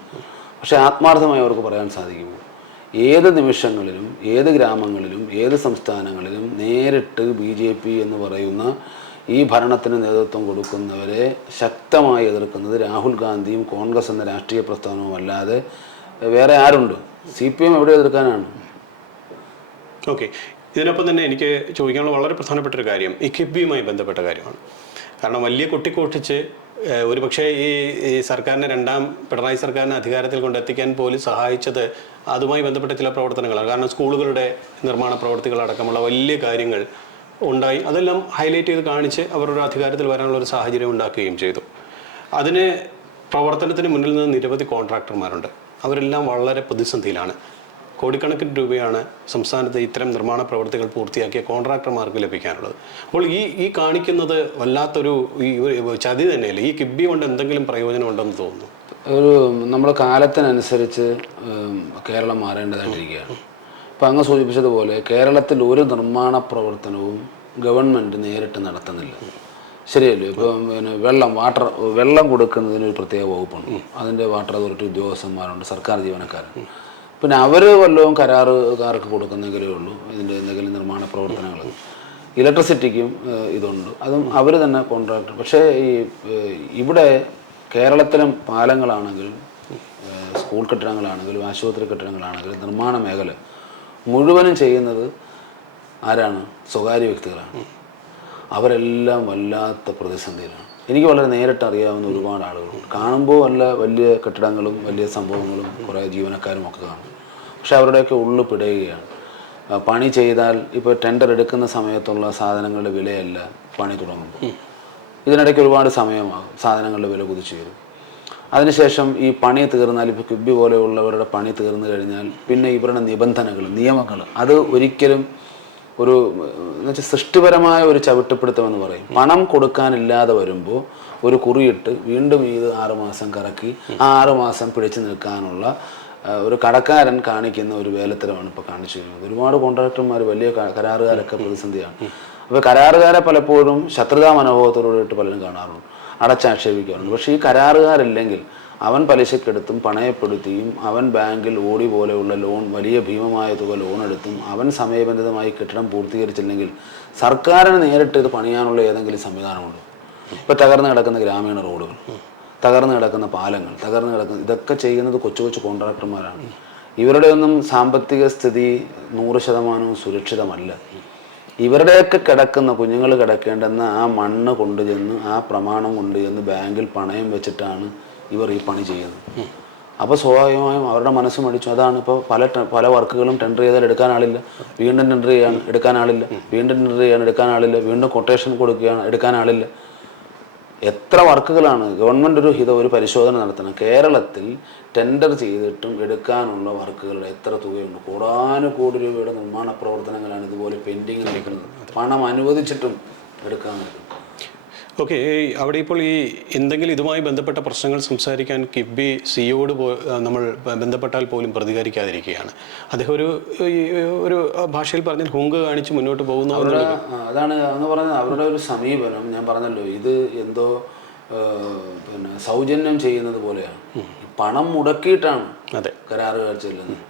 പക്ഷേ ആത്മാർത്ഥമായി അവർക്ക് പറയാൻ സാധിക്കുമോ? ഏത് നിമിഷങ്ങളിലും, ഏത് ഗ്രാമങ്ങളിലും, ഏത് സംസ്ഥാനങ്ങളിലും നേരിട്ട് BJP എന്ന് പറയുന്ന ഈ ഭരണത്തിന് നേതൃത്വം കൊടുക്കുന്നവരെ ശക്തമായി എതിർക്കുന്നത് രാഹുൽ ഗാന്ധിയും കോൺഗ്രസ് എന്ന രാഷ്ട്രീയ പ്രസ്ഥാനവും അല്ലാതെ വേറെ ആരുണ്ട്? CPM എവിടെ എതിർക്കാനാണ്? ഓക്കെ, ഇതിനൊപ്പം തന്നെ എനിക്ക് ചോദിക്കാനുള്ള വളരെ പ്രധാനപ്പെട്ട ഒരു കാര്യം ഈ കിഫ്ബിയുമായി ബന്ധപ്പെട്ട കാര്യമാണ്. കാരണം വലിയ കൊട്ടിക്കോട്ടിച്ച് ഒരുപക്ഷെ ഈ സർക്കാരിനെ പിണറായി സർക്കാരിനെ അധികാരത്തിൽ കൊണ്ടെത്തിക്കാൻ പോലും സഹായിച്ചത് അതുമായി ബന്ധപ്പെട്ട ചില പ്രവർത്തനങ്ങളാണ്. കാരണം സ്കൂളുകളുടെ നിർമ്മാണ പ്രവർത്തികളടക്കമുള്ള വലിയ കാര്യങ്ങൾ ഉണ്ടായി. അതെല്ലാം ഹൈലൈറ്റ് ചെയ്ത് കാണിച്ച് അവരുടെ അധികാരത്തിൽ വരാനുള്ള ഒരു സാഹചര്യം ഉണ്ടാക്കുകയും ചെയ്തു. അതിന് പ്രവർത്തനത്തിന് മുന്നിൽ നിന്ന് നിരവധി കോൺട്രാക്ടർമാരുണ്ട്. അവരെല്ലാം വളരെ പ്രതിസന്ധിയിലാണ്. കോടിക്കണക്കിന് രൂപയാണ് സംസ്ഥാനത്ത് ഇത്തരം നിർമ്മാണ പ്രവർത്തികൾ പൂർത്തിയാക്കിയ കോൺട്രാക്ടർമാർക്ക് ലഭിക്കാനുള്ളത്. അപ്പോൾ ഈ കാണിക്കുന്നത് വല്ലാത്തൊരു ചതി തന്നെയല്ലേ? ഈ കിഫ്ബി കൊണ്ട് എന്തെങ്കിലും പ്രയോജനം ഉണ്ടെന്ന് തോന്നുന്നു. നമ്മൾ കാലത്തിനനുസരിച്ച് കേരളം മാറേണ്ടതായിട്ടിരിക്കുകയാണ്. ഇപ്പം അങ്ങ് സൂചിപ്പിച്ചതുപോലെ കേരളത്തിൽ ഒരു നിർമ്മാണ പ്രവർത്തനവും ഗവൺമെൻറ് നേരിട്ട് നടത്തുന്നില്ല. ശരിയല്ലേ? ഇപ്പം വെള്ളം കൊടുക്കുന്നതിനൊരു പ്രത്യേക വകുപ്പുണ്ട്. അതിൻ്റെ വാട്ടർ അതോറിറ്റി ഉദ്യോഗസ്ഥന്മാരുണ്ട്, സർക്കാർ ജീവനക്കാരുണ്ട്. പിന്നെ അവർ വല്ലതും കരാറുകാർക്ക് കൊടുക്കുന്നെങ്കിലേ ഉള്ളൂ ഇതിൻ്റെ എന്തെങ്കിലും നിർമ്മാണ പ്രവർത്തനങ്ങൾ. ഇലക്ട്രിസിറ്റിക്കും ഇതുണ്ട്, അതും അവർ തന്നെ കോൺട്രാക്ടർ. പക്ഷേ ഇവിടെ കേരളത്തിലും പാലങ്ങളാണെങ്കിലും സ്കൂൾ കെട്ടിടങ്ങളാണെങ്കിലും ആശുപത്രി കെട്ടിടങ്ങളാണെങ്കിലും നിർമ്മാണ മേഖല മുഴുവനും ചെയ്യുന്നത് ആരാണ്? സ്വകാര്യ വ്യക്തികളാണ്. അവരെല്ലാം വല്ലാത്ത പ്രതിസന്ധിയിലാണ്. എനിക്ക് വളരെ നേരിട്ട് അറിയാവുന്ന ഒരുപാട് ആളുകൾ കാണുമ്പോൾ വലിയ കെട്ടിടങ്ങളും വലിയ സംഭവങ്ങളും കുറേ ജീവനക്കാരും ഒക്കെ കാണും. പക്ഷെ അവരുടെയൊക്കെ ഉള്ളു പിടയുകയാണ്. പണി ചെയ്താൽ ഇപ്പോൾ ടെൻഡർ എടുക്കുന്ന സമയത്തുള്ള സാധനങ്ങളുടെ വിലയല്ല പണി തുടങ്ങുമ്പോൾ. ഇതിനിടയ്ക്ക് ഒരുപാട് സമയമാകും, സാധനങ്ങളുടെ വില കുതിച്ചു വരും. അതിനുശേഷം ഈ പണി തീർന്നാൽ, ഇപ്പോൾ കിഫ്ബി പോലെയുള്ളവരുടെ പണി തീർന്നു കഴിഞ്ഞാൽ പിന്നെ ഇവരുടെ നിബന്ധനകൾ, നിയമങ്ങൾ അത് ഒരിക്കലും എന്നുവെച്ചാൽ സൃഷ്ടിപരമായ ഒരു ചവിട്ടുപിടുത്തമെന്ന് പറയും. പണം കൊടുക്കാനില്ലാതെ വരുമ്പോൾ ഒരു കുറിയിട്ട് വീണ്ടും ഇത് 6 മാസം കറക്കി ആ 6 മാസം പിടിച്ചു നിൽക്കാനുള്ള ഒരു കടക്കാരൻ കാണിക്കുന്ന ഒരു വേലത്തരമാണ് ഇപ്പോൾ കാണിച്ചു വരുന്നത്. ഒരുപാട് കോൺട്രാക്ടർമാർ, വലിയ കരാറുകാരൊക്കെ പ്രതിസന്ധിയാണ്. അപ്പോൾ കരാറുകാരെ പലപ്പോഴും ശത്രുതാ മനോഭാവത്തോടുകൂടിയിട്ട് പലരും കാണാറുണ്ട്, അടച്ചാക്ഷേപിക്കാറുണ്ട്. പക്ഷേ ഈ കരാറുകാരില്ലെങ്കിൽ അവൻ പലിശക്കെടുത്തും പണയപ്പെടുത്തിയും അവൻ ബാങ്കിൽ ഓടി പോലെയുള്ള ലോൺ, വലിയ ഭീമമായ തുക ലോൺ എടുത്തും അവൻ സമയബന്ധിതമായി കെട്ടിടം പൂർത്തീകരിച്ചില്ലെങ്കിൽ സർക്കാരിന് നേരിട്ട് ഇത് പണിയാനുള്ള ഏതെങ്കിലും സംവിധാനമുണ്ട്? ഇപ്പോൾ തകർന്നു കിടക്കുന്ന ഗ്രാമീണ റോഡുകൾ, തകർന്നു കിടക്കുന്ന പാലങ്ങൾ, ഇതൊക്കെ ചെയ്യുന്നത് കൊച്ചു കോൺട്രാക്ടർമാരാണ്. ഇവരുടെയൊന്നും സാമ്പത്തിക സ്ഥിതി 100% സുരക്ഷിതമല്ല. ഇവരുടെയൊക്കെ കിടക്കുന്ന കുഞ്ഞുങ്ങൾ കിടക്കേണ്ടെന്ന ആ മണ്ണ് കൊണ്ടുചെന്ന്, ആ പ്രമാണം കൊണ്ടുചെന്ന് ബാങ്കിൽ പണയം വെച്ചിട്ടാണ് ഇവർ ഈ പണി ചെയ്യുന്നത്. അപ്പോൾ സ്വാഭാവികമായും അവരുടെ മനസ്സ് മടിച്ചു. അതാണ് ഇപ്പോൾ പല വർക്കുകളും ടെൻഡർ ചെയ്താൽ എടുക്കാൻ ആളില്ല, വീണ്ടും ടെൻഡർ ചെയ്യാണ് എടുക്കാൻ ആളില്ല, വീണ്ടും ടെൻഡർ ചെയ്യാണ് എടുക്കാൻ ആളില്ല, വീണ്ടും കൊട്ടേഷൻ കൊടുക്കുകയാണ് എടുക്കാൻ ആളില്ല. എത്ര വർക്കുകളാണ്? ഗവൺമെൻറ് ഒരു പരിശോധന നടത്തണം. കേരളത്തിൽ ടെൻഡർ ചെയ്തിട്ടും എടുക്കാനുള്ള വർക്കുകളുടെ എത്ര തുകയുണ്ട്? കോടാനുകോടി രൂപയുടെ നിർമ്മാണ പ്രവർത്തനങ്ങളാണ് ഇതുപോലെ പെൻഡിങ് നിൽക്കുന്നത്. പണം അനുവദിച്ചിട്ടും എടുക്കാൻ നിൽക്കുന്നത്. ഓക്കെ, അവിടെ ഇപ്പോൾ ഈ എന്തെങ്കിലും ഇതുമായി ബന്ധപ്പെട്ട പ്രശ്നങ്ങൾ സംസാരിക്കാൻ കിഫ്ബി സിയോട് നമ്മൾ ബന്ധപ്പെട്ടാൽ പോലും പ്രതികരിക്കാതിരിക്കുകയാണ്. അദ്ദേഹം ഒരു ഭാഷയിൽ പറഞ്ഞാൽ ഹുങ്ക് കാണിച്ച് മുന്നോട്ട് പോകുന്നു. അതാണ് അങ്ങ് പറഞ്ഞത്. അവരുടെ ഒരു സമീപനം ഞാൻ പറഞ്ഞല്ലോ, ഇത് എന്തോ സൗജന്യം ചെയ്യുന്നത് പോലെയാണ്. പണം മുടക്കിയിട്ടാണ് കരാറുകാർ ചെല്ലുന്നത്.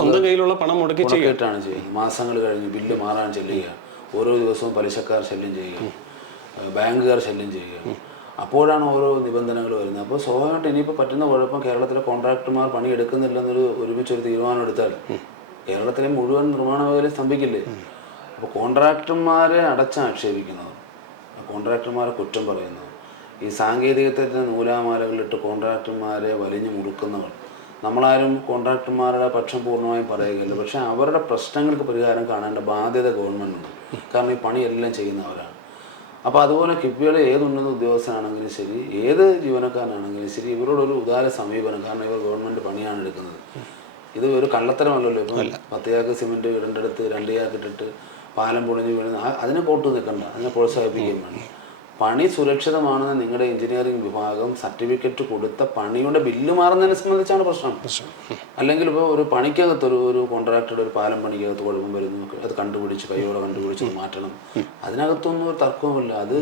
സ്വന്തം കയ്യിലുള്ള പണം മുടക്കിയിട്ടാണ് ചെയ്യുന്നത്. മാസങ്ങൾ കഴിഞ്ഞ് ബില്ല് മാറാൻ ചെല്ലുക, ഓരോ ദിവസവും പലിശക്കാർ ശല്യം ചെയ്യുക, ബാങ്കുകാർ ശല്യം ചെയ്യുക. അപ്പോഴാണ് ഓരോ നിബന്ധനകൾ വരുന്നത്. അപ്പോൾ സ്വാഭാവികമായിട്ട് ഇനിയിപ്പോൾ പറ്റുന്ന കുഴപ്പം കേരളത്തിലെ കോൺട്രാക്ടർമാർ പണി എടുക്കുന്നില്ലെന്നൊരു ഒരുമിച്ചൊരു തീരുമാനം എടുത്താൽ കേരളത്തിലെ മുഴുവൻ നിർമ്മാണ മേഖലയും സ്തംഭിക്കില്ലേ? അപ്പോൾ കോൺട്രാക്ടർമാരെ അടച്ചാക്ഷേപിക്കുന്നത്, കോൺട്രാക്ടർമാരെ കുറ്റം പറയുന്നത്, ഈ സാങ്കേതികത്വത്തിന് നൂലാമാലകളിട്ട് കോൺട്രാക്ടർമാരെ വലിഞ്ഞു മുറുക്കുന്നവർ, നമ്മളാരും കോൺട്രാക്ടർമാരുടെ പക്ഷം പൂർണ്ണമായും പറയുകയില്ല. പക്ഷേ അവരുടെ പ്രശ്നങ്ങൾക്ക് പരിഹാരം കാണേണ്ട ബാധ്യത ഗവൺമെൻറ്റുണ്ട്. കാരണം ഈ പണിയെല്ലാം ചെയ്യുന്നവരാണ്. അപ്പോൾ അതുപോലെ കിഫ്ബിയുടെ ഏത് ഉന്നത ഉദ്യോഗസ്ഥനാണെങ്കിലും ശരി, ഏത് ജീവനക്കാരനാണെങ്കിലും ശരി, ഇവരോടൊരു ഉദാര സമീപനം. കാരണം ഇവർ ഗവൺമെൻറ് പണിയാണ് എടുക്കുന്നത്. ഇത് ഒരു കള്ളത്തരമല്ലല്ലോ. ഇപ്പം 10 ചാക്ക് സിമെൻറ്റ് ഇടേണ്ടടുത്ത് 2 ചാക്ക് ഇട്ടിട്ട് പാലം പൊളിഞ്ഞ് വീഴുന്ന അതിനെ കോട്ട് നിൽക്കണ്ട, അതിനെ പ്രോത്സാഹിപ്പിക്കുകയും വേണം. പണി സുരക്ഷിതമാണെന്ന് നിങ്ങളുടെ എഞ്ചിനീയറിംഗ് വിഭാഗം സർട്ടിഫിക്കറ്റ് കൊടുത്ത പണിയുടെ ബില്ല് മാറുന്നതിനെ സംബന്ധിച്ചാണ് പ്രശ്നം. അല്ലെങ്കിൽ ഇപ്പോൾ ഒരു പണിക്കകത്ത് ഒരു കോൺട്രാക്ടറുടെ ഒരു പാലം പണിക്കകത്ത് കുഴപ്പം വരുന്നു, അത് കണ്ടുപിടിച്ച് കൈയോടെ കണ്ടുപിടിച്ച് മാറ്റണം. അതിനകത്തൊന്നും ഒരു തർക്കവുമില്ല. അത്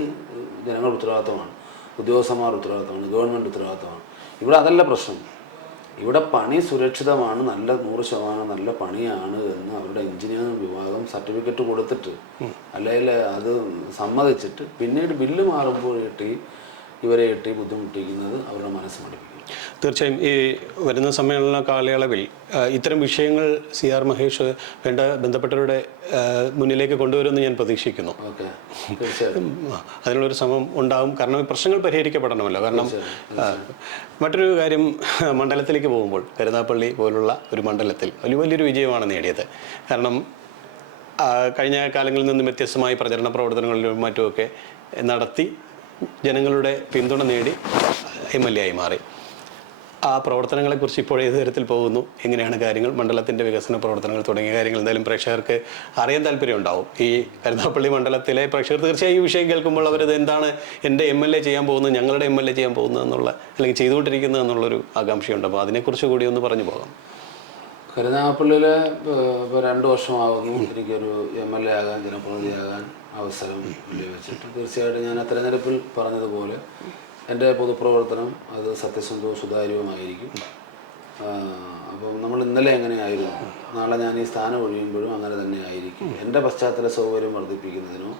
ജനങ്ങളുടെ ഉത്തരവാദിത്തമാണ്, ഉദ്യോഗസ്ഥന്മാരുടെ ഉത്തരവാദിത്തമാണ്, ഗവൺമെൻറ് ഉത്തരവാദിത്തമാണ്. ഇവിടെ അതല്ല പ്രശ്നം. ഇവിടെ പണി സുരക്ഷിതമാണ്, നല്ല 100% നല്ല പണിയാണ് എന്ന് അവരുടെ എഞ്ചിനീയറിംഗ് വിഭാഗം സർട്ടിഫിക്കറ്റ് കൊടുത്തിട്ട്, അല്ലെങ്കിൽ അത് സമ്മതിച്ചിട്ട് പിന്നീട് ബില്ല് മാറുമ്പോൾ ഇവരെ ബുദ്ധിമുട്ടിക്കുന്നത് അവരുടെ മനസ്സ് മടുപ്പിക്കും. തീർച്ചയായും ഈ വരുന്ന സമ്മേളന കാലയളവിൽ ഇത്തരം വിഷയങ്ങൾ CR മഹേഷ് വേണ്ട ബന്ധപ്പെട്ടവരുടെ മുന്നിലേക്ക് കൊണ്ടുവരുമെന്ന് ഞാൻ പ്രതീക്ഷിക്കുന്നു. അതിനുള്ളൊരു ശ്രമം ഉണ്ടാകും. കാരണം ഈ പ്രശ്നങ്ങൾ പരിഹരിക്കപ്പെടണമല്ലോ. കാരണം മറ്റൊരു കാര്യം, മണ്ഡലത്തിലേക്ക് പോകുമ്പോൾ കരുനാഗപ്പള്ളി പോലുള്ള ഒരു മണ്ഡലത്തിൽ വലിയൊരു വിജയമാണ് നേടിയത്. കാരണം കഴിഞ്ഞ കാലങ്ങളിൽ നിന്നും വ്യത്യസ്തമായി പ്രചരണ പ്രവർത്തനങ്ങളിലും മറ്റുമൊക്കെ നടത്തി ജനങ്ങളുടെ പിന്തുണ നേടി MLA ആയി മാറി. ആ പ്രവർത്തനങ്ങളെക്കുറിച്ച് ഇപ്പോൾ ഏത് തരത്തിൽ പോകുന്നു, എങ്ങനെയാണ് കാര്യങ്ങൾ, മണ്ഡലത്തിൻ്റെ വികസന പ്രവർത്തനങ്ങൾ തുടങ്ങിയ കാര്യങ്ങൾ എന്തായാലും പ്രേക്ഷകർക്ക് അറിയാൻ താല്പര്യം ഉണ്ടാവും. ഈ കരുനാഗപ്പള്ളി മണ്ഡലത്തിലെ പ്രേക്ഷകർ തീർച്ചയായും ഈ വിഷയം കേൾക്കുമ്പോൾ അവരത് എന്താണ് എൻ്റെ MLA ചെയ്യാൻ പോകുന്നത്, ഞങ്ങളുടെ MLA ചെയ്യാൻ പോകുന്നത് എന്നുള്ള, അല്ലെങ്കിൽ ചെയ്തുകൊണ്ടിരിക്കുന്നത് എന്നുള്ളൊരു ആകാംക്ഷയുണ്ട്. അപ്പോൾ അതിനെക്കുറിച്ച് കൂടി ഒന്ന് പറഞ്ഞു പോകാം. കരുനാഗപ്പള്ളിയിൽ ഇപ്പോൾ 2 വർഷമാകുന്നു എനിക്കൊരു MLA ആകാൻ, ജനപ്രതിനിധിയാകാൻ അവസരം ലഭിച്ചിട്ട്. തീർച്ചയായിട്ടും ഞാൻ തെരഞ്ഞെടുപ്പിൽ പറഞ്ഞതുപോലെ എൻ്റെ പൊതുപ്രവർത്തനം അത് സത്യസന്ധവും സുതാര്യവുമായിരിക്കും. അപ്പം നമ്മൾ ഇന്നലെ എങ്ങനെയായിരുന്നു, നാളെ ഞാൻ ഈ സ്ഥാനം ഒഴിയുമ്പോഴും അങ്ങനെ തന്നെ ആയിരിക്കും. എൻ്റെ പശ്ചാത്തല സൗകര്യം വർദ്ധിപ്പിക്കുന്നതിനോ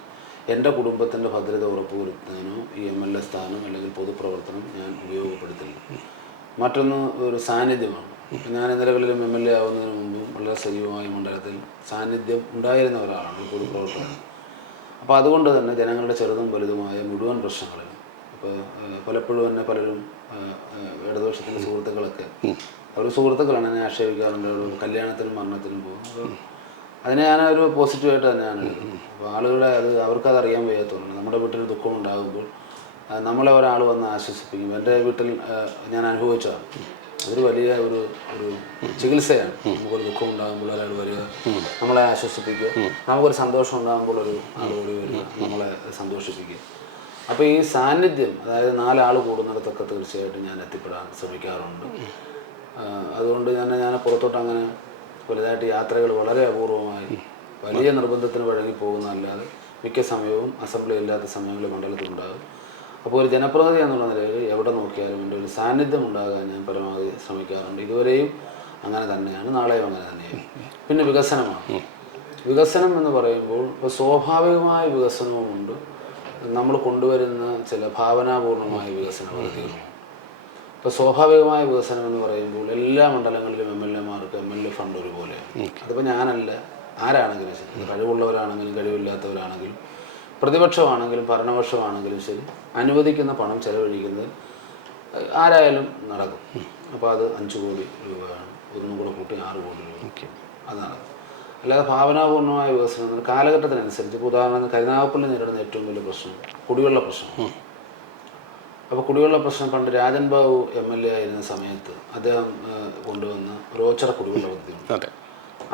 എൻ്റെ കുടുംബത്തിൻ്റെ ഭദ്രത ഉറപ്പുവരുത്തുന്നതിനോ ഈ MLA സ്ഥാനം അല്ലെങ്കിൽ പൊതുപ്രവർത്തനം ഞാൻ ഉപയോഗപ്പെടുത്തില്ല. മറ്റൊന്ന് ഒരു സാന്നിധ്യമാണ്. ഞാൻ നിലകളിലും MLA ആവുന്നതിന് മുമ്പും വളരെ സജീവമായി മണ്ഡലത്തിൽ സാന്നിധ്യം ഉണ്ടായിരുന്ന ഒരാളാണ് പൊതുപ്രവർത്തകൻ. അപ്പോൾ അതുകൊണ്ട് തന്നെ ജനങ്ങളുടെ ചെറുതും വലുതുമായ മുഴുവൻ പ്രശ്നങ്ങളിലും ഇപ്പോൾ പലപ്പോഴും തന്നെ പലരും ഇടതുപക്ഷത്തിൻ്റെ സുഹൃത്തുക്കളൊക്കെ അവർ സുഹൃത്തുക്കളാണ് എന്നെ ആക്ഷേപിക്കാറുണ്ട്. കല്യാണത്തിനും മരണത്തിനും പോകും. അപ്പോൾ അതിനെ ഞാനൊരു പോസിറ്റീവായിട്ട് തന്നെയാണ് എടുക്കുന്നത്. അപ്പോൾ ആളുകളുടെ അവർക്കത് അറിയാൻ വയ്യാത്തതുകൊണ്ട് നമ്മുടെ വീട്ടിൽ ദുഃഖം ഉണ്ടാകുമ്പോൾ നമ്മളെ ഒരാൾ വന്ന് ആശ്വസിപ്പിക്കും. എൻ്റെ വീട്ടിൽ ഞാൻ അനുഭവിച്ചതാണ്. അതൊരു വലിയ ഒരു ചികിത്സയാണ്. നമുക്കൊരു ദുഃഖം ഉണ്ടാകുമ്പോൾ ഒരാൾ വരിക, നമ്മളെ ആശ്വസിപ്പിക്കുക. നമുക്കൊരു സന്തോഷം ഉണ്ടാകുമ്പോൾ ഒരു ആൾ കൂടി വരിക, നമ്മളെ സന്തോഷിപ്പിക്കുക. അപ്പോൾ ഈ സാന്നിധ്യം, അതായത് 4 ആൾ കൂടുന്നിടത്തൊക്കെ തീർച്ചയായിട്ടും ഞാൻ എത്തിപ്പെടാൻ ശ്രമിക്കാറുണ്ട്. അതുകൊണ്ട് ഞാൻ പുറത്തോട്ട് അങ്ങനെ വലുതായിട്ട് യാത്രകൾ വളരെ അപൂർവമായി വലിയ നിർബന്ധത്തിന് വഴങ്ങി പോകുന്നതല്ലാതെ മിക്ക സമയവും അസംബ്ലി ഇല്ലാത്ത സമയങ്ങളിൽ മണ്ഡലത്തിലുണ്ടാകും. അപ്പോൾ ഒരു ജനപ്രതിനിധി എന്നുള്ള നിലയിൽ എവിടെ നോക്കിയാലും എൻ്റെ ഒരു സാന്നിധ്യം ഉണ്ടാകാൻ ഞാൻ പരമാവധി ശ്രമിക്കാറുണ്ട്. ഇതുവരെയും അങ്ങനെ തന്നെയാണ്, നാളെയും അങ്ങനെ തന്നെയാണ്. പിന്നെ വികസനമാണ്. വികസനം എന്ന് പറയുമ്പോൾ ഇപ്പോൾ സ്വാഭാവികമായ വികസനവുമുണ്ട്, നമ്മൾ കൊണ്ടുവരുന്ന ചില ഭാവനാപൂർണമായ വികസന പദ്ധതികളുണ്ട്. ഇപ്പോൾ സ്വാഭാവികമായ വികസനം എന്ന് പറയുമ്പോൾ എല്ലാ മണ്ഡലങ്ങളിലും MLA മാർക്ക് MLA ഫണ്ട് ഒരുപോലെയാണ്. അതിപ്പോൾ ഞാനല്ല, ആരാണെങ്കിലും ശരി, കഴിവുള്ളവരാണെങ്കിലും കഴിവില്ലാത്തവരാണെങ്കിലും പ്രതിപക്ഷമാണെങ്കിലും ഭരണപക്ഷമാണെങ്കിലും ശരി, അനുവദിക്കുന്ന പണം ചെലവഴിക്കുന്നത് ആരായാലും നടക്കും. അപ്പോൾ അത് 5 കോടി രൂപയാണ്, ഒന്നും കൂടെ കൂട്ടി 6 കോടി രൂപ അത് നടക്കും. അല്ലാതെ ഭാവനാപൂർണ്ണമായ വികസനം കാലഘട്ടത്തിനനുസരിച്ച്, ഇപ്പോൾ ഉദാഹരണത്തിന് കരുനാഗപ്പള്ളി നേരിടുന്ന ഏറ്റവും വലിയ പ്രശ്നം കുടിവെള്ള പ്രശ്നം. അപ്പോൾ കുടിവെള്ള പ്രശ്നം പണ്ട് രാജൻ ബാബു MLA ആയിരുന്ന സമയത്ത് അദ്ദേഹം കൊണ്ടുവന്ന ഒരു ഓച്ചിറ കുടിവെള്ള പദ്ധതിയുണ്ട്.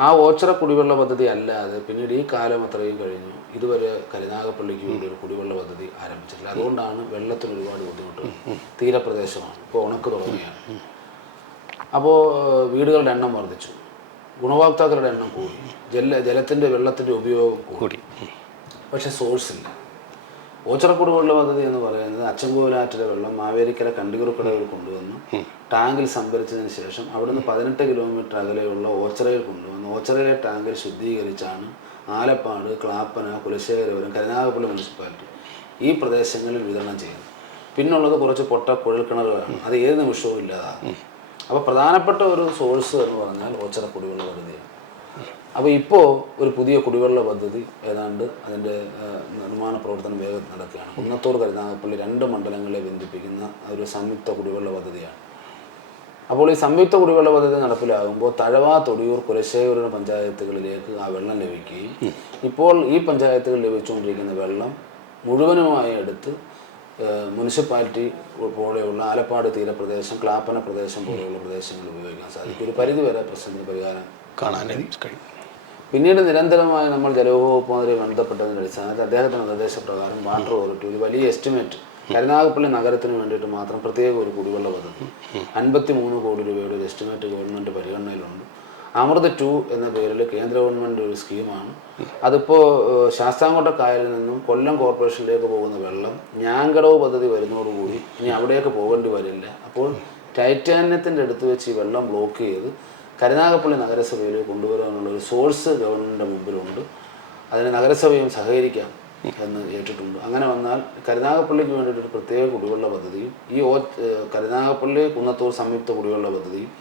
ആ ഓച്ചിറ കുടിവെള്ള പദ്ധതി അല്ലാതെ പിന്നീട് ഈ കാലം അത്രയും കഴിഞ്ഞു ഇതുവരെ കരുനാഗപ്പള്ളിക്ക് വേണ്ടി ഒരു കുടിവെള്ള പദ്ധതി ആരംഭിച്ചിട്ടില്ല. അതുകൊണ്ടാണ് വെള്ളത്തിന് ഒരുപാട് ബുദ്ധിമുട്ട്. തീരപ്രദേശമാണ്, ഇപ്പോൾ ഉണക്ക് തുടങ്ങുകയാണ്. അപ്പോൾ വീടുകളുടെ എണ്ണം വർദ്ധിച്ചു, ഗുണഭോക്താക്കളുടെ എണ്ണം കൂടി, ജലത്തിൻ്റെ വെള്ളത്തിൻ്റെ ഉപയോഗം കൂടി. പക്ഷെ സോഴ്സ് ഇല്ല. ഓച്ചിറ കുടിവെള്ള പദ്ധതി എന്ന് പറയുന്നത് അച്ചൻകോവിലാറ്റിലെ വെള്ളം മാവേലിക്കര കണ്ടികുറുക്കടവിൽ കൊണ്ടുവന്ന് ടാങ്കിൽ സംഭരിച്ചതിന് ശേഷം അവിടുന്ന് 18 കിലോമീറ്റർ അകലെയുള്ള ഓച്ചിറയിൽ കൊണ്ടുവന്ന് ഓച്ചിറയിലെ ടാങ്കിൽ ശുദ്ധീകരിച്ചാണ് ആലപ്പാട്, ക്ലാപ്പന, കുലശേഖരപുരം, കരുനാഗപ്പള്ളി മുനിസിപ്പാലിറ്റി ഈ പ്രദേശങ്ങളിൽ വിതരണം ചെയ്യുന്നത്. പിന്നുള്ളത് കുറച്ച് പൊട്ട കുഴൽക്കിണറുകളാണ്, അത് ഏത് നിമിഷവും ഇല്ലാതാകും. അപ്പോൾ പ്രധാനപ്പെട്ട ഒരു സോഴ്സ് എന്ന് പറഞ്ഞാൽ ഓച്ചിറ കുടിവെള്ള പദ്ധതിയാണ്. അപ്പോൾ ഇപ്പോൾ ഒരു പുതിയ കുടിവെള്ള പദ്ധതി ഏതാണ്ട് അതിൻ്റെ നിർമ്മാണ പ്രവർത്തനം വേഗത്തിൽ നടക്കുകയാണ്. കുന്നത്തൂർ കരുനാഗപ്പള്ളി 2 മണ്ഡലങ്ങളെ ബന്ധിപ്പിക്കുന്ന ഒരു സംയുക്ത കുടിവെള്ള പദ്ധതിയാണ്. അപ്പോൾ ഈ സംയുക്ത കുടിവെള്ള പദ്ധതി നടപ്പിലാകുമ്പോൾ തഴവ, തൊടിയൂർ, കുലശേഖരം പഞ്ചായത്തുകളിലേക്ക് ആ വെള്ളം ലഭിക്കുകയും ഇപ്പോൾ ഈ പഞ്ചായത്തുകളിൽ ലഭിച്ചുകൊണ്ടിരിക്കുന്ന വെള്ളം മുഴുവനുമായി എടുത്ത് മുനിസിപ്പാലിറ്റി പോലെയുള്ള ആലപ്പാട് തീരപ്രദേശം, ക്ലാപ്പന പ്രദേശം പോലെയുള്ള പ്രദേശങ്ങളിൽ ഉപയോഗിക്കാൻ സാധിക്കും. ഒരു പരിധിവരെ പ്രശ്നത്തിന് പരിഹാരം കാണാനും കഴിയും. പിന്നീട് നിരന്തരമായി നമ്മൾ ജലവകുപ്പ് മന്ത്രിയെ ബന്ധപ്പെട്ടതിൻ്റെ അടിസ്ഥാനത്തിൽ അദ്ദേഹത്തിൻ്റെ നിർദ്ദേശപ്രകാരം വാട്ടർ അതോറിറ്റി ഒരു വലിയ എസ്റ്റിമേറ്റ് കരുനാഗപ്പള്ളി നഗരത്തിന് വേണ്ടിയിട്ട് മാത്രം പ്രത്യേക ഒരു കുടിവെള്ള പദ്ധതി 53 കോടി രൂപയുടെ ഒരു എസ്റ്റിമേറ്റ് ഗവൺമെൻറ് പരിഗണനയിലുണ്ട്. അമൃത് 2 എന്ന പേരിൽ കേന്ദ്ര ഗവൺമെൻറ് ഒരു സ്കീമാണ്. അതിപ്പോൾ ശാസ്താംകോട്ട കായലിൽ നിന്നും കൊല്ലം കോർപ്പറേഷനിലേക്ക് പോകുന്ന വെള്ളം ഞാങ്കടവ് പദ്ധതി വരുന്നതോടുകൂടി ഇനി അവിടേക്ക് പോകേണ്ടി വരില്ല. അപ്പോൾ ടൈറ്റാനിയത്തിൻ്റെ അടുത്ത് വെച്ച് ഈ വെള്ളം ബ്ലോക്ക് ചെയ്ത് കരുനാഗപ്പള്ളി നഗരസഭയിൽ കൊണ്ടുവരാനുള്ള ഒരു സോഴ്സ് ഗവൺമെൻറ്റിൻ്റെ മുമ്പിലുണ്ട്. അതിന് നഗരസഭയും സഹകരിക്കാം എന്ന് കേട്ടിട്ടുണ്ട്. അങ്ങനെ വന്നാൽ കരുനാഗപ്പള്ളിക്ക് വേണ്ടിയിട്ട് ഒരു പ്രത്യേക കുടിവെള്ള പദ്ധതിയും കരുനാഗപ്പള്ളി കുന്നത്തൂർ സംയുക്ത കുടിവെള്ള പദ്ധതിയും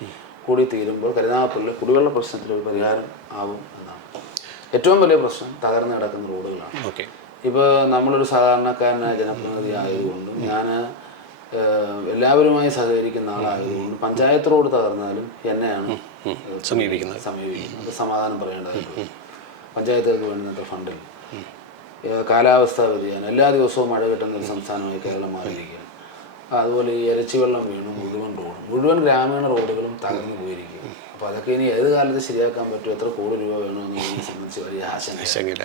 കൂടി തീരുമ്പോൾ കരുനാഗപ്പള്ളി കുടിവെള്ള പ്രശ്നത്തിന് ഒരു പരിഹാരം ആവും എന്നാണ്. ഏറ്റവും വലിയ പ്രശ്നം തകർന്നു കിടക്കുന്ന റോഡുകളാണ്. ഇപ്പോൾ നമ്മളൊരു സാധാരണക്കാരനായ ജനപ്രതിനിധി ആയതുകൊണ്ടും ഞാൻ എല്ലാവരുമായി സഹകരിക്കുന്ന ആളായതുകൊണ്ട് പഞ്ചായത്ത് റോഡ് തകർന്നാലും എന്നെയാണ് സമീപിക്കുന്നത്. അത് സമാധാനം പറയേണ്ടതായിട്ടുള്ളത്. പഞ്ചായത്തുകൾക്ക് വേണ്ടുന്നത്ര ഫണ്ടിൽ കാലാവസ്ഥാ വ്യതിയാനം, എല്ലാ ദിവസവും മഴ കിട്ടുന്ന ഒരു സംസ്ഥാനമായി കേരളം മാറിയിരിക്കുകയാണ്. അതുപോലെ ഈ ഇരച്ചിവെള്ളം വീണു മുഴുവൻ ഗ്രാമീണ റോഡുകളും തകർന്നു പോയിരിക്കുക. അപ്പോൾ അതൊക്കെ ഇനി ഏത് കാലത്ത് ശരിയാക്കാൻ പറ്റും, എത്ര കോടി രൂപ വേണമെന്നതിനെ സംബന്ധിച്ച് വലിയ ആശങ്ക.